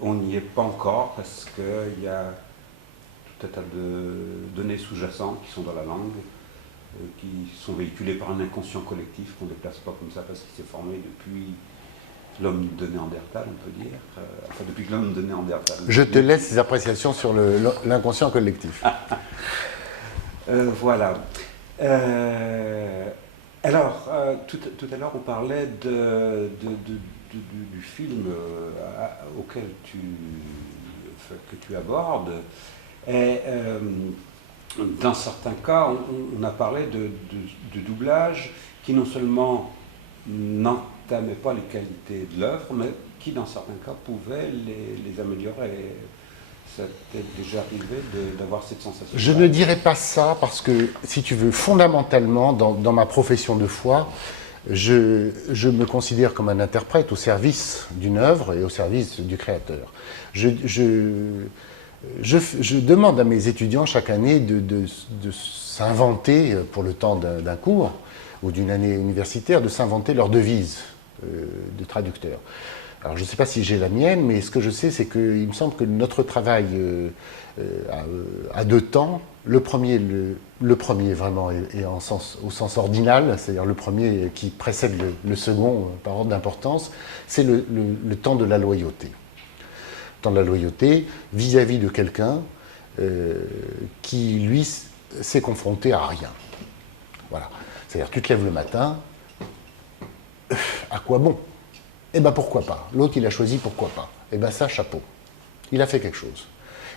on n'y est pas encore parce qu'il y a tout un tas de données sous-jacentes qui sont dans la langue, qui sont véhiculées par un inconscient collectif qu'on ne déplace pas comme ça parce qu'il s'est formé depuis l'homme de Néandertal, on peut dire. Enfin, depuis que l'homme de Néandertal. Je te laisse ces appréciations sur l'inconscient collectif. Voilà. Alors, tout à l'heure, on parlait du film auquel que tu abordes. Et dans certains cas, on a parlé de doublage qui non seulement n'entamait pas les qualités de l'œuvre, mais qui, dans certains cas, pouvait les améliorer. Ça t'est déjà arrivé d'avoir cette sensation? Je ne dirais pas ça parce que, si tu veux, fondamentalement, dans ma profession de foi, je me considère comme un interprète au service d'une œuvre et au service du créateur. Je demande à mes étudiants chaque année de s'inventer, pour le temps d'un cours ou d'une année universitaire, de s'inventer leur devise de traducteur. Alors je ne sais pas si j'ai la mienne, mais ce que je sais, c'est qu'il me semble que notre travail a deux temps. Le premier vraiment est au sens ordinal, c'est-à-dire le premier qui précède le second par ordre d'importance, c'est le temps de la loyauté. Le temps de la loyauté vis-à-vis de quelqu'un qui, lui, s'est confronté à rien. Voilà. C'est-à-dire, tu te lèves le matin, à quoi bon? Eh bien, pourquoi pas? L'autre, il a choisi, pourquoi pas? Eh bien, ça, chapeau. Il a fait quelque chose.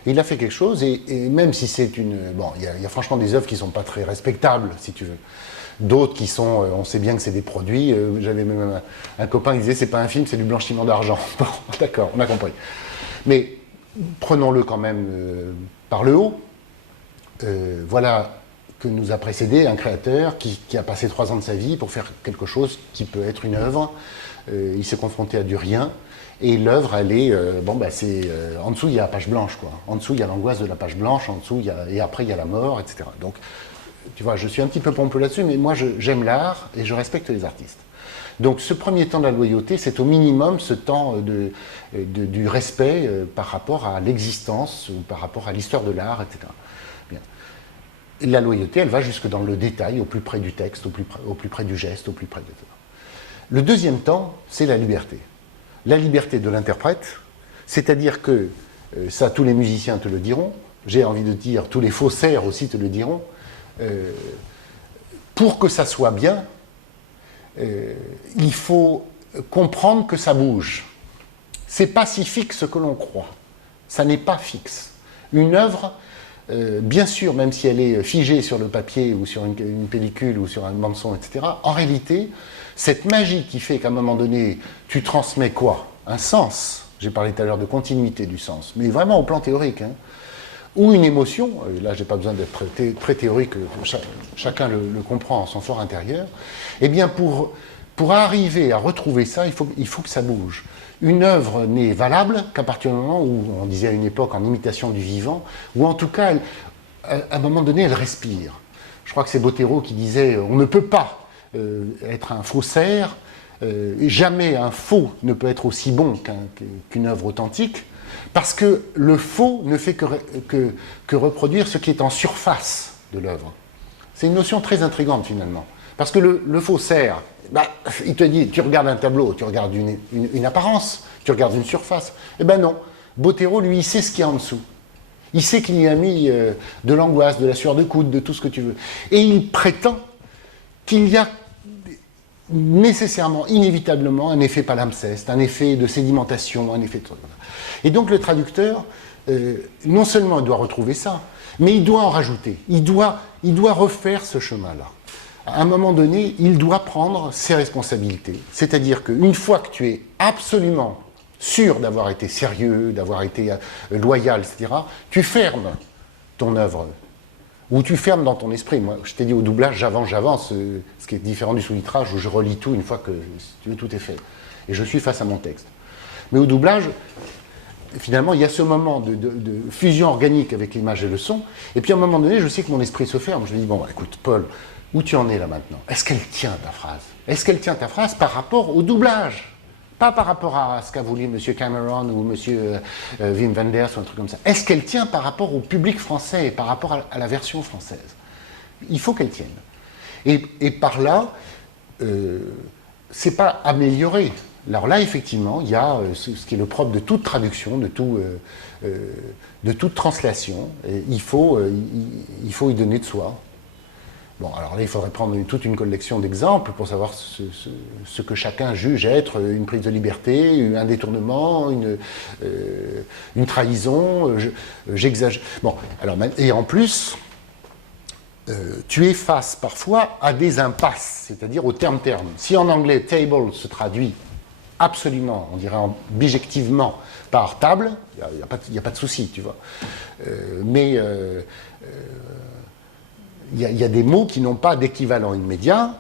Il a fait quelque chose, et même si c'est une... Bon, il y a franchement des œuvres qui ne sont pas très respectables, si tu veux. D'autres qui sont... on sait bien que c'est des produits. J'avais même un copain qui disait, c'est pas un film, c'est du blanchiment d'argent. Bon, d'accord, on a compris. Mais prenons-le quand même par le haut. Voilà que nous a précédé un créateur qui a passé 3 ans de sa vie pour faire quelque chose qui peut être une œuvre. Il s'est confronté à du rien, et l'œuvre, elle est, en dessous, il y a la page blanche, quoi. En dessous, il y a l'angoisse de la page blanche, en dessous, et après, il y a la mort, etc. Donc, tu vois, je suis un petit peu pompeux là-dessus, mais moi, j'aime l'art et je respecte les artistes. Donc, ce premier temps de la loyauté, c'est au minimum ce temps du respect par rapport à l'existence ou par rapport à l'histoire de l'art, etc. Bien. La loyauté, elle va jusque dans le détail, au plus près du texte, au plus près du geste, au plus près de... Le deuxième temps, c'est la liberté. La liberté de l'interprète, c'est-à-dire que, ça tous les musiciens te le diront, j'ai envie de dire, tous les faussaires aussi te le diront, pour que ça soit bien, il faut comprendre que ça bouge. C'est pas si fixe que l'on croit. Ça n'est pas fixe. Une œuvre, bien sûr, même si elle est figée sur le papier ou sur une pellicule ou sur un bande-son, etc., en réalité, cette magie qui fait qu'à un moment donné, tu transmets quoi? Un sens. J'ai parlé tout à l'heure de continuité du sens, mais vraiment au plan théorique. Hein. Ou une émotion, là je n'ai pas besoin d'être très théorique, chacun le comprend en son fort intérieur. Eh bien pour arriver à retrouver ça, il faut que ça bouge. Une œuvre n'est valable qu'à partir du moment où, on disait à une époque en imitation du vivant, ou en tout cas, à un moment donné, elle respire. Je crois que c'est Bottero qui disait, on ne peut pas être un faussaire, jamais un faux ne peut être aussi bon qu'une œuvre authentique, parce que le faux ne fait que reproduire ce qui est en surface de l'œuvre. C'est une notion très intrigante finalement, parce que le faussaire, il te dit, tu regardes un tableau, tu regardes une apparence, tu regardes une surface. Eh ben non, Bottero, lui, il sait ce qu'il y a en dessous. Il sait qu'il y a mis de l'angoisse, de la sueur de coude, de tout ce que tu veux. Et il prétend qu'il y a nécessairement, inévitablement, un effet palimpseste, un effet de sédimentation, un effet de... Et donc le traducteur, non seulement il doit retrouver ça, mais il doit en rajouter. Il doit refaire ce chemin-là. À un moment donné, il doit prendre ses responsabilités. C'est-à-dire qu'une fois que tu es absolument sûr d'avoir été sérieux, d'avoir été loyal, etc., tu fermes ton œuvre. Ou tu fermes dans ton esprit. Moi, je t'ai dit au doublage, j'avance, ce qui est différent du sous-titrage où je relis tout une fois que si tu veux, tout est fait. Et je suis face à mon texte. Mais au doublage, finalement, il y a ce moment de fusion organique avec l'image et le son. Et puis à un moment donné, je sais que mon esprit se ferme. Je me dis, bon, écoute, Paul, où tu en es là maintenant? Est-ce qu'elle tient ta phrase? Est-ce qu'elle tient ta phrase par rapport au doublage? Pas par rapport à ce qu'a voulu M. Cameron ou M. Wim Wenders ou un truc comme ça. Est-ce qu'elle tient par rapport au public français et par rapport à la version française? Il faut qu'elle tienne. Et par là, c'est pas amélioré. Alors là, effectivement, il y a ce qui est le propre de toute traduction, de toute translation. Et il faut y donner de soi. Bon, alors là, il faudrait prendre toute une collection d'exemples pour savoir ce que chacun juge être une prise de liberté, un détournement, une trahison. J'exagère. Bon, alors, et en plus, tu es face parfois à des impasses, c'est-à-dire au terme-terme. Si en anglais, table se traduit absolument, on dirait bijectivement, par table, il n'y a pas de souci, tu vois. Mais il y a des mots qui n'ont pas d'équivalent immédiat,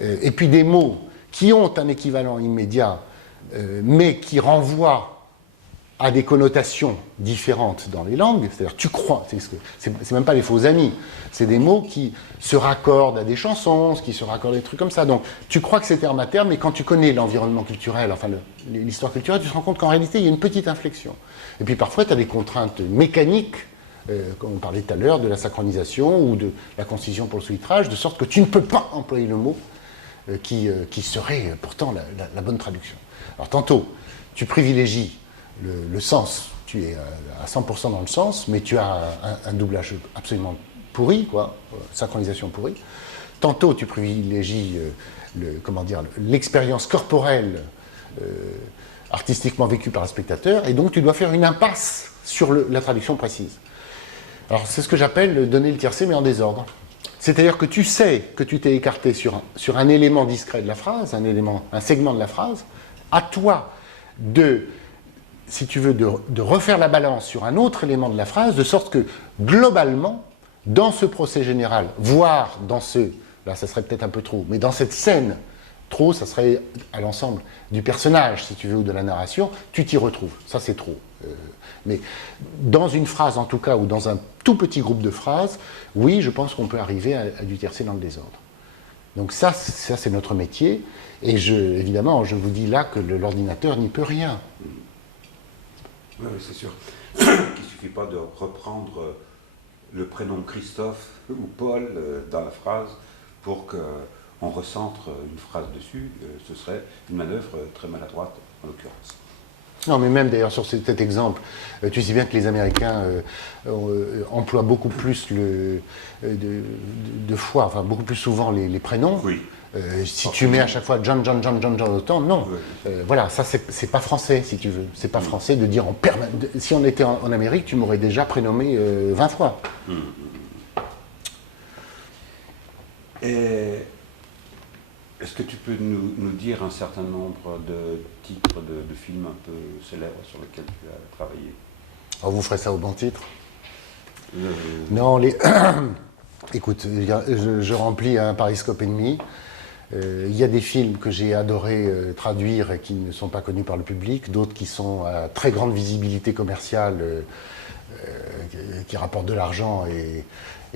et puis des mots qui ont un équivalent immédiat, mais qui renvoient à des connotations différentes dans les langues. C'est-à-dire, tu crois, c'est même pas les faux amis, c'est des mots qui se raccordent à des chansons, qui se raccordent à des trucs comme ça. Donc, tu crois que c'est terme à terme, mais quand tu connais l'environnement culturel, enfin l'histoire culturelle, tu te rends compte qu'en réalité, il y a une petite inflexion. Et puis parfois, tu as des contraintes mécaniques, comme on parlait tout à l'heure, de la synchronisation ou de la concision pour le sous-titrage, de sorte que tu ne peux pas employer le mot qui serait pourtant la bonne traduction. Alors tantôt, tu privilégies le sens, tu es à 100% dans le sens, mais tu as un doublage absolument pourri, quoi, synchronisation pourrie. Tantôt, tu privilégies l'expérience corporelle artistiquement vécue par le spectateur, et donc tu dois faire une impasse sur la traduction précise. Alors, c'est ce que j'appelle donner le tiercé, mais en désordre. C'est-à-dire que tu sais que tu t'es écarté sur un élément discret de la phrase, un segment de la phrase, à toi si tu veux, de refaire la balance sur un autre élément de la phrase, de sorte que, globalement, dans ce procès général, voire là ça serait peut-être un peu trop, mais dans cette scène, trop, ça serait à l'ensemble du personnage, si tu veux, ou de la narration, tu t'y retrouves. Ça, c'est trop. Mais dans une phrase, en tout cas, ou dans un tout petit groupe de phrases, oui, je pense qu'on peut arriver à du tiercé dans le désordre. Donc ça c'est notre métier, et évidemment, je vous dis là que l'ordinateur n'y peut rien. Oui, c'est sûr. Il ne suffit pas de reprendre le prénom Christophe ou Paul dans la phrase pour qu'on recentre une phrase dessus. Ce serait une manœuvre très maladroite, en l'occurrence. Non, mais même d'ailleurs sur cet exemple, tu sais bien que les Américains emploient beaucoup plus de fois, enfin beaucoup plus souvent les prénoms. Oui. Si tu mets à chaque fois John autant, non. Oui. Voilà, ça c'est pas français, si tu veux. C'est pas français de dire en permanence. Si on était en Amérique, tu m'aurais déjà prénommé 20 fois. Et est-ce que tu peux nous dire un certain nombre de titres de films un peu célèbres sur lesquels tu as travaillé? Oh, vous ferez ça au bon titre? Non, écoute, je remplis un Pariscope et demi. Il y a des films que j'ai adoré traduire et qui ne sont pas connus par le public, d'autres qui sont à très grande visibilité commerciale, qui rapportent de l'argent et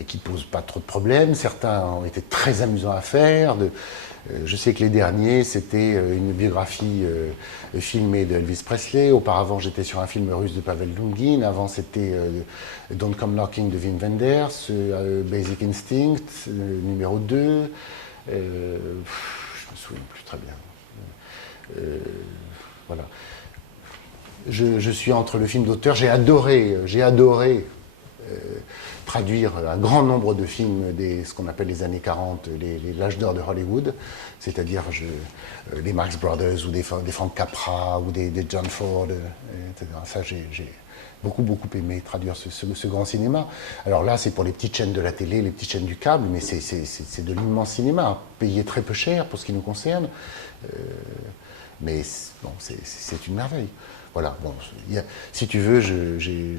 qui ne posent pas trop de problèmes. Certains ont été très amusants à faire. Je sais que les derniers, c'était une biographie filmée d'Elvis Presley. Auparavant, j'étais sur un film russe de Pavel Lungin. Avant, c'était Don't Come Knocking de Wim Wenders, Basic Instinct, numéro 2. Je me souviens plus très bien. Voilà. Je suis entre le film d'auteur. J'ai adoré traduire un grand nombre de films ce qu'on appelle les années 40, l'âge d'or de Hollywood, c'est-à-dire les Marx Brothers ou des Frank Capra ou des John Ford, etc. Ça, j'ai beaucoup aimé traduire ce grand cinéma. Alors là, c'est pour les petites chaînes de la télé, les petites chaînes du câble, mais c'est de l'immense cinéma, payé très peu cher pour ce qui nous concerne, mais bon, c'est une merveille. Voilà, bon, si tu veux, j'ai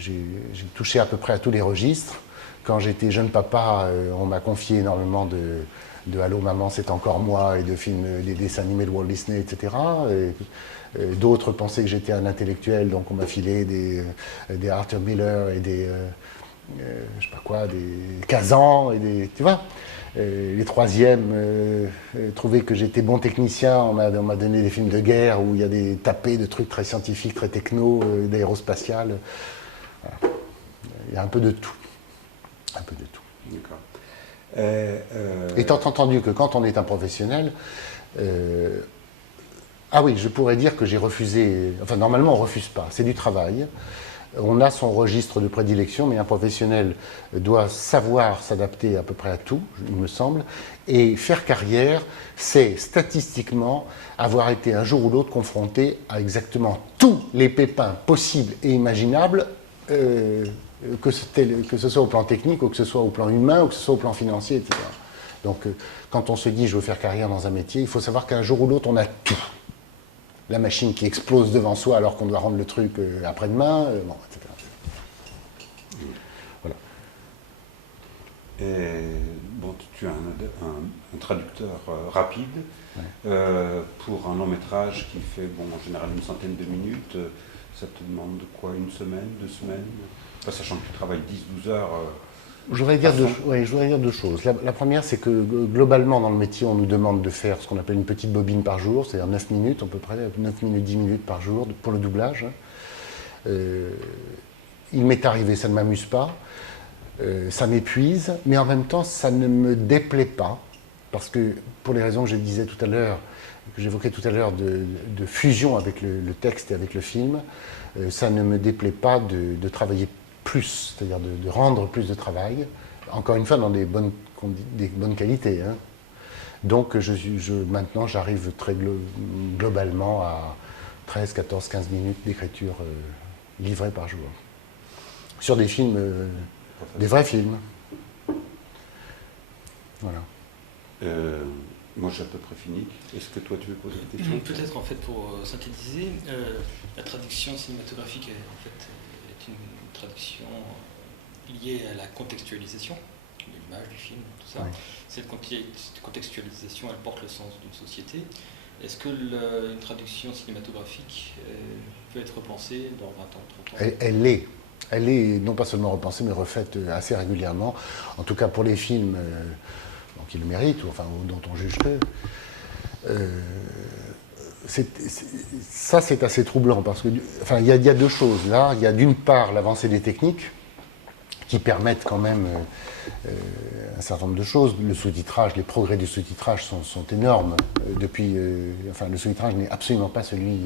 touché à peu près à tous les registres. Quand j'étais jeune papa, on m'a confié énormément de Allô maman, c'est encore moi, et de films, des dessins animés de Walt Disney, etc. D'autres pensaient que j'étais un intellectuel, donc on m'a filé des Arthur Miller et des je sais pas quoi, des Kazan, et tu vois. Les troisièmes trouvaient que j'étais bon technicien. On m'a donné des films de guerre où il y a des tapés de trucs très scientifiques, très techno, d'aérospatial. Voilà. Il y a un peu de tout. Un peu de tout. D'accord. Étant entendu que quand on est un professionnel, ah oui, je pourrais dire que j'ai refusé, enfin normalement on ne refuse pas, c'est du travail. On a son registre de prédilection, mais un professionnel doit savoir s'adapter à peu près à tout, il me semble. Et faire carrière, c'est statistiquement avoir été un jour ou l'autre confronté à exactement tous les pépins possibles et imaginables, que ce soit au plan technique, ou que ce soit au plan humain, ou que ce soit au plan financier, etc. Donc quand on se dit je veux faire carrière dans un métier, il faut savoir qu'un jour ou l'autre on a tout. La machine qui explose devant soi alors qu'on doit rendre le truc après-demain, bon, etc. Voilà. Et, bon, tu es un traducteur rapide. Ouais. Pour un long métrage qui fait en général une centaine de minutes, ça te demande quoi, une semaine, 2 semaines, enfin, sachant que tu travailles 10-12 heures. Je voudrais dire deux choses. La première, c'est que globalement, dans le métier, on nous demande de faire ce qu'on appelle une petite bobine par jour, c'est-à-dire 9 minutes, à peu près, 9 minutes, 10 minutes par jour pour le doublage. Il m'est arrivé, ça ne m'amuse pas, ça m'épuise, mais en même temps, ça ne me déplaît pas, parce que, pour les raisons que je disais tout à l'heure, que j'évoquais tout à l'heure de fusion avec le texte et avec le film, ça ne me déplaît pas de travailler plus, c'est-à-dire de rendre plus de travail, encore une fois dans des bonnes qualités. Hein. Donc maintenant j'arrive très globalement à 13, 14, 15 minutes d'écriture livrée par jour. Sur des films, des vrais films. Voilà. Moi j'ai à peu près fini. Est-ce que toi tu veux poser des questions? Peut-être en fait pour synthétiser, la traduction cinématographique est une traduction liée à la contextualisation de l'image, du film, tout ça. Oui. Cette contextualisation, elle porte le sens d'une société. Est-ce que une traduction cinématographique peut être repensée dans 20 ans, 30 ans? Elle est non pas seulement repensée, mais refaite assez régulièrement. En tout cas pour les films qui le méritent, ou dont on juge que. Ça, c'est assez troublant parce que, il y a deux choses là. Il y a d'une part l'avancée des techniques qui permettent quand même un certain nombre de choses. Le sous-titrage, les progrès du sous-titrage sont énormes. Le sous-titrage n'est absolument pas celui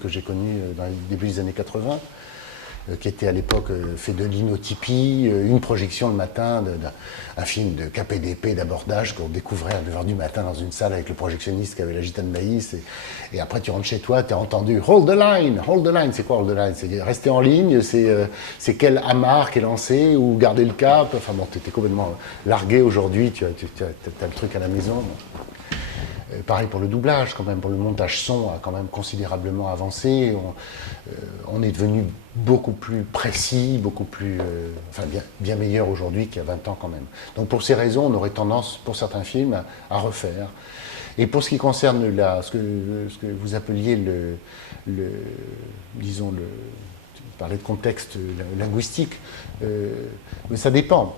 que j'ai connu dans les débuts des années 80. Qui était à l'époque fait de linotypie, une projection le matin d'un film de KPDP d'abordage qu'on découvrait à 9h du matin dans une salle avec le projectionniste qui avait la gitane maïs. Et après, tu rentres chez toi, tu as entendu « Hold the line ». Hold the line, c'est quoi hold the line? C'est rester en ligne, c'est quel amarre qui est lancé ou garder le cap. Enfin bon, tu étais complètement largué aujourd'hui, tu as le truc à la maison. Pareil pour le doublage, quand même, pour le montage son a quand même considérablement avancé. On est devenu beaucoup plus précis, beaucoup plus, bien meilleur aujourd'hui qu'il y a 20 ans quand même. Donc pour ces raisons, on aurait tendance, pour certains films, à refaire. Et pour ce qui concerne ce que vous appeliez tu parlais de contexte linguistique, mais ça dépend.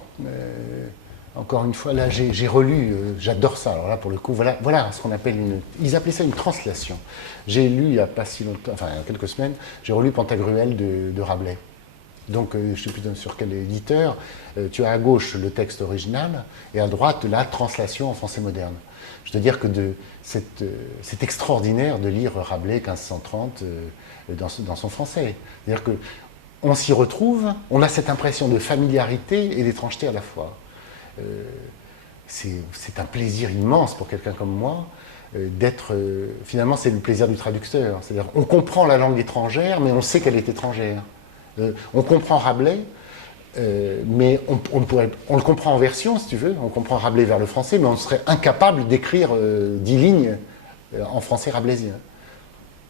Encore une fois, là, j'ai relu, j'adore ça. Alors là, pour le coup, voilà ce qu'on appelle ils appelaient ça une translation. J'ai lu, il n'y a pas si longtemps, il y a quelques semaines, j'ai relu Pantagruel de Rabelais. Donc, je ne sais plus sur quel éditeur, tu as à gauche le texte original et à droite la translation en français moderne. Je veux dire que c'est extraordinaire de lire Rabelais 1530 dans son français. C'est-à-dire qu'on s'y retrouve, on a cette impression de familiarité et d'étrangeté à la fois. C'est un plaisir immense pour quelqu'un comme moi d'être... finalement, c'est le plaisir du traducteur. C'est-à-dire, on comprend la langue étrangère, mais on sait qu'elle est étrangère. On comprend Rabelais, mais on le comprend en version, si tu veux. On comprend Rabelais vers le français, mais on serait incapable d'écrire 10 lignes en français rabelaisien.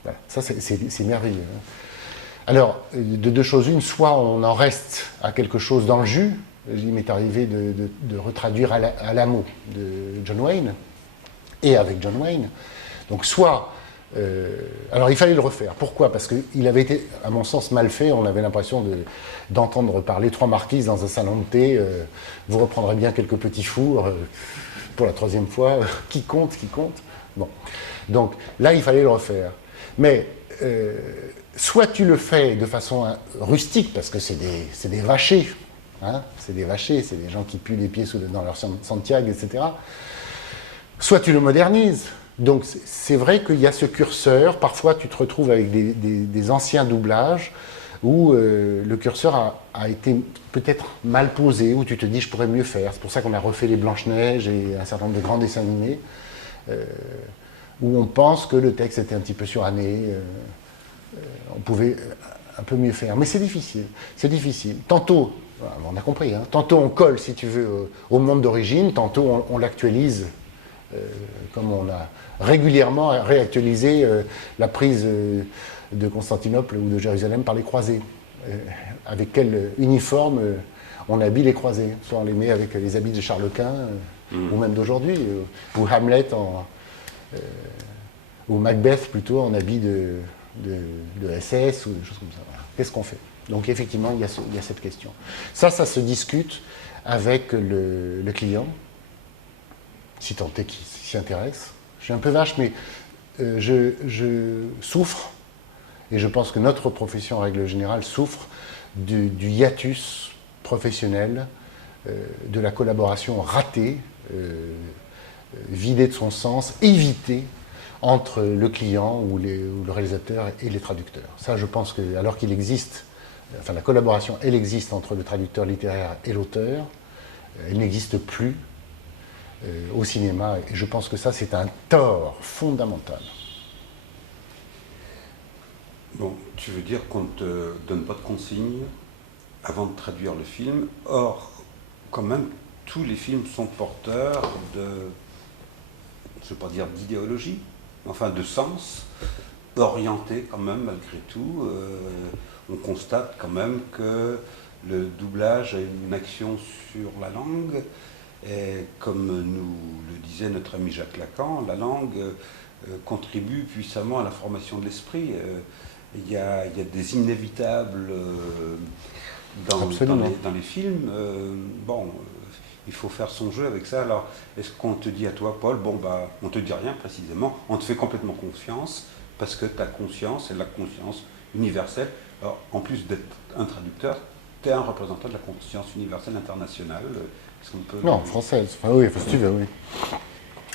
Voilà. Ça, c'est merveilleux. Alors, de deux choses. Une, soit on en reste à quelque chose dans le jus. Il m'est arrivé de retraduire à l'amour de John Wayne, et avec John Wayne. Donc soit Alors il fallait le refaire. Pourquoi? Parce qu'il avait été, à mon sens, mal fait. On avait l'impression d'entendre parler trois marquises dans un salon de thé. Vous reprendrez bien quelques petits fours pour la troisième fois. Qui compte? Bon. Donc là, il fallait le refaire. Mais soit tu le fais de façon rustique, parce que c'est des vachers. Hein, c'est des vachers, c'est des gens qui puent les pieds dans leur Santiago, etc. Soit tu le modernises. Donc c'est vrai qu'il y a ce curseur. Parfois, tu te retrouves avec des anciens doublages où le curseur a été peut-être mal posé, où tu te dis je pourrais mieux faire. C'est pour ça qu'on a refait les Blanche-Neige et un certain nombre de grands dessins animés, où on pense que le texte était un petit peu suranné. On pouvait un peu mieux faire. Mais c'est difficile. C'est difficile. Tantôt, on a compris, hein, tantôt on colle, si tu veux, au monde d'origine, tantôt on l'actualise, comme on a régulièrement réactualisé la prise de Constantinople ou de Jérusalem par les croisés. Avec quel uniforme on habille les croisés? Soit on les met avec les habits de Charles Quint, ou même d'aujourd'hui, ou Hamlet, ou Macbeth plutôt en habit de SS ou des choses comme ça. Voilà. Qu'est-ce qu'on fait? Donc effectivement, il y a cette question. Ça se discute avec le client, si tant est qu'il s'y intéresse. Je suis un peu vache, mais je souffre, et je pense que notre profession en règle générale souffre du hiatus professionnel, de la collaboration ratée, vidée de son sens, évitée entre le client ou le réalisateur et les traducteurs. Ça, je pense que, alors qu'il existe, enfin la collaboration, elle existe entre le traducteur littéraire et l'auteur, elle n'existe plus au cinéma, et je pense que ça, c'est un tort fondamental. Bon, tu veux dire qu'on ne te donne pas de consignes avant de traduire le film. Or, quand même, tous les films sont porteurs de, je ne veux pas dire d'idéologie, enfin de sens, orientés quand même malgré tout. On constate quand même que le doublage a une action sur la langue, et comme nous le disait notre ami Jacques Lacan, la langue contribue puissamment à la formation de l'esprit. Il y a des inévitables dans les films. Il faut faire son jeu avec ça. Alors, est-ce qu'on te dit à toi, Paul, on ne te dit rien précisément, on te fait complètement confiance, parce que ta conscience est la conscience universelle. Alors, en plus d'être un traducteur, tu es un représentant de la conscience universelle internationale. Est-ce qu'on peut... Non, française. Enfin, oui, si tu veux, oui.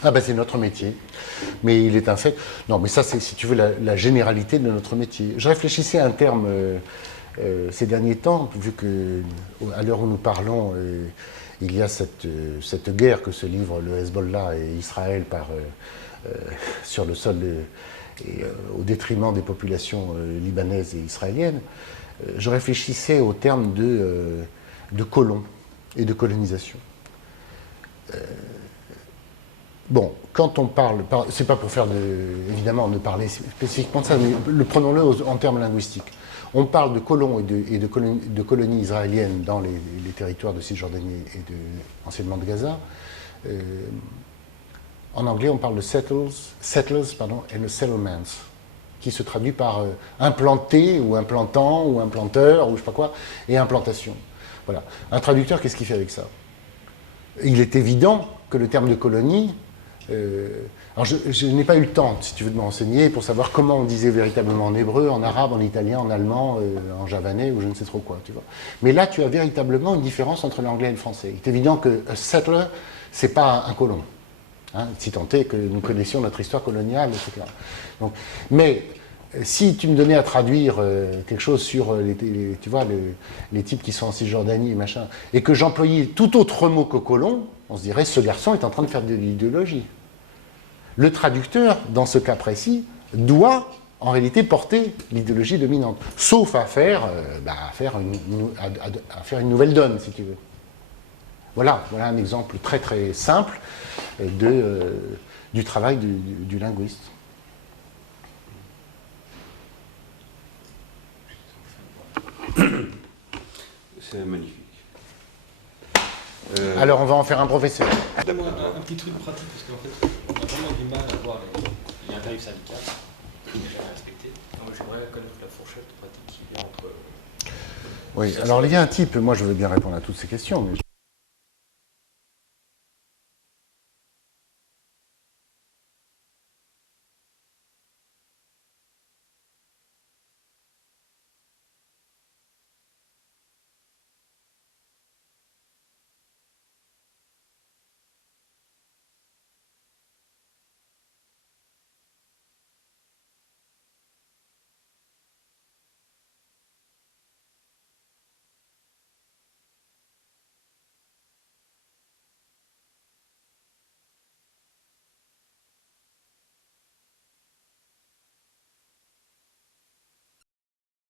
Ah ben c'est notre métier, mais il est un fait. Non, mais ça c'est, si tu veux, la généralité de notre métier. Je réfléchissais à un terme ces derniers temps, vu que à l'heure où nous parlons, il y a cette guerre que se livrent le Hezbollah et Israël sur le sol au détriment des populations libanaises et israéliennes. Je réfléchissais au terme de colon et de colonisation. Bon, quand on parle, c'est pas pour faire évidemment de parler spécifiquement de ça, mais prenons-le en termes linguistiques. On parle de colons et de colonies israéliennes dans les territoires de Cisjordanie et anciennement de Gaza. En anglais, on parle de settlers et de settlements, qui se traduit par implanté ou implantant ou implanteur ou je sais pas quoi, et implantation. Voilà. Un traducteur, qu'est-ce qu'il fait avec ça? Il est évident que le terme de colonie, alors je n'ai pas eu le temps, si tu veux, de me renseigner pour savoir comment on disait véritablement en hébreu, en arabe, en italien, en allemand, en javanais ou je ne sais trop quoi, tu vois. Mais là, tu as véritablement une différence entre l'anglais et le français. Il est évident que settler, c'est pas un colon, hein, si tant est que nous connaissions notre histoire coloniale, etc. Donc, mais si tu me donnais à traduire quelque chose sur tu vois, les types qui sont en Cisjordanie et machin, et que j'employais tout autre mot que colon, on se dirait ce garçon est en train de faire de l'idéologie. Le traducteur, dans ce cas précis, doit en réalité porter l'idéologie dominante, sauf à faire une nouvelle donne, si tu veux. Voilà un exemple très très simple du travail du linguiste. C'est magnifique. Alors on va en faire un professeur. Un petit truc pratique, parce qu'en fait, on a vraiment du mal à voir. Il y a un tarif syndical, prix n'est jamais respecté. Moi, j'aimerais connaître la fourchette pratique qu'il y a entre... Oui, alors il y a un type, moi je veux bien répondre à toutes ces questions, mais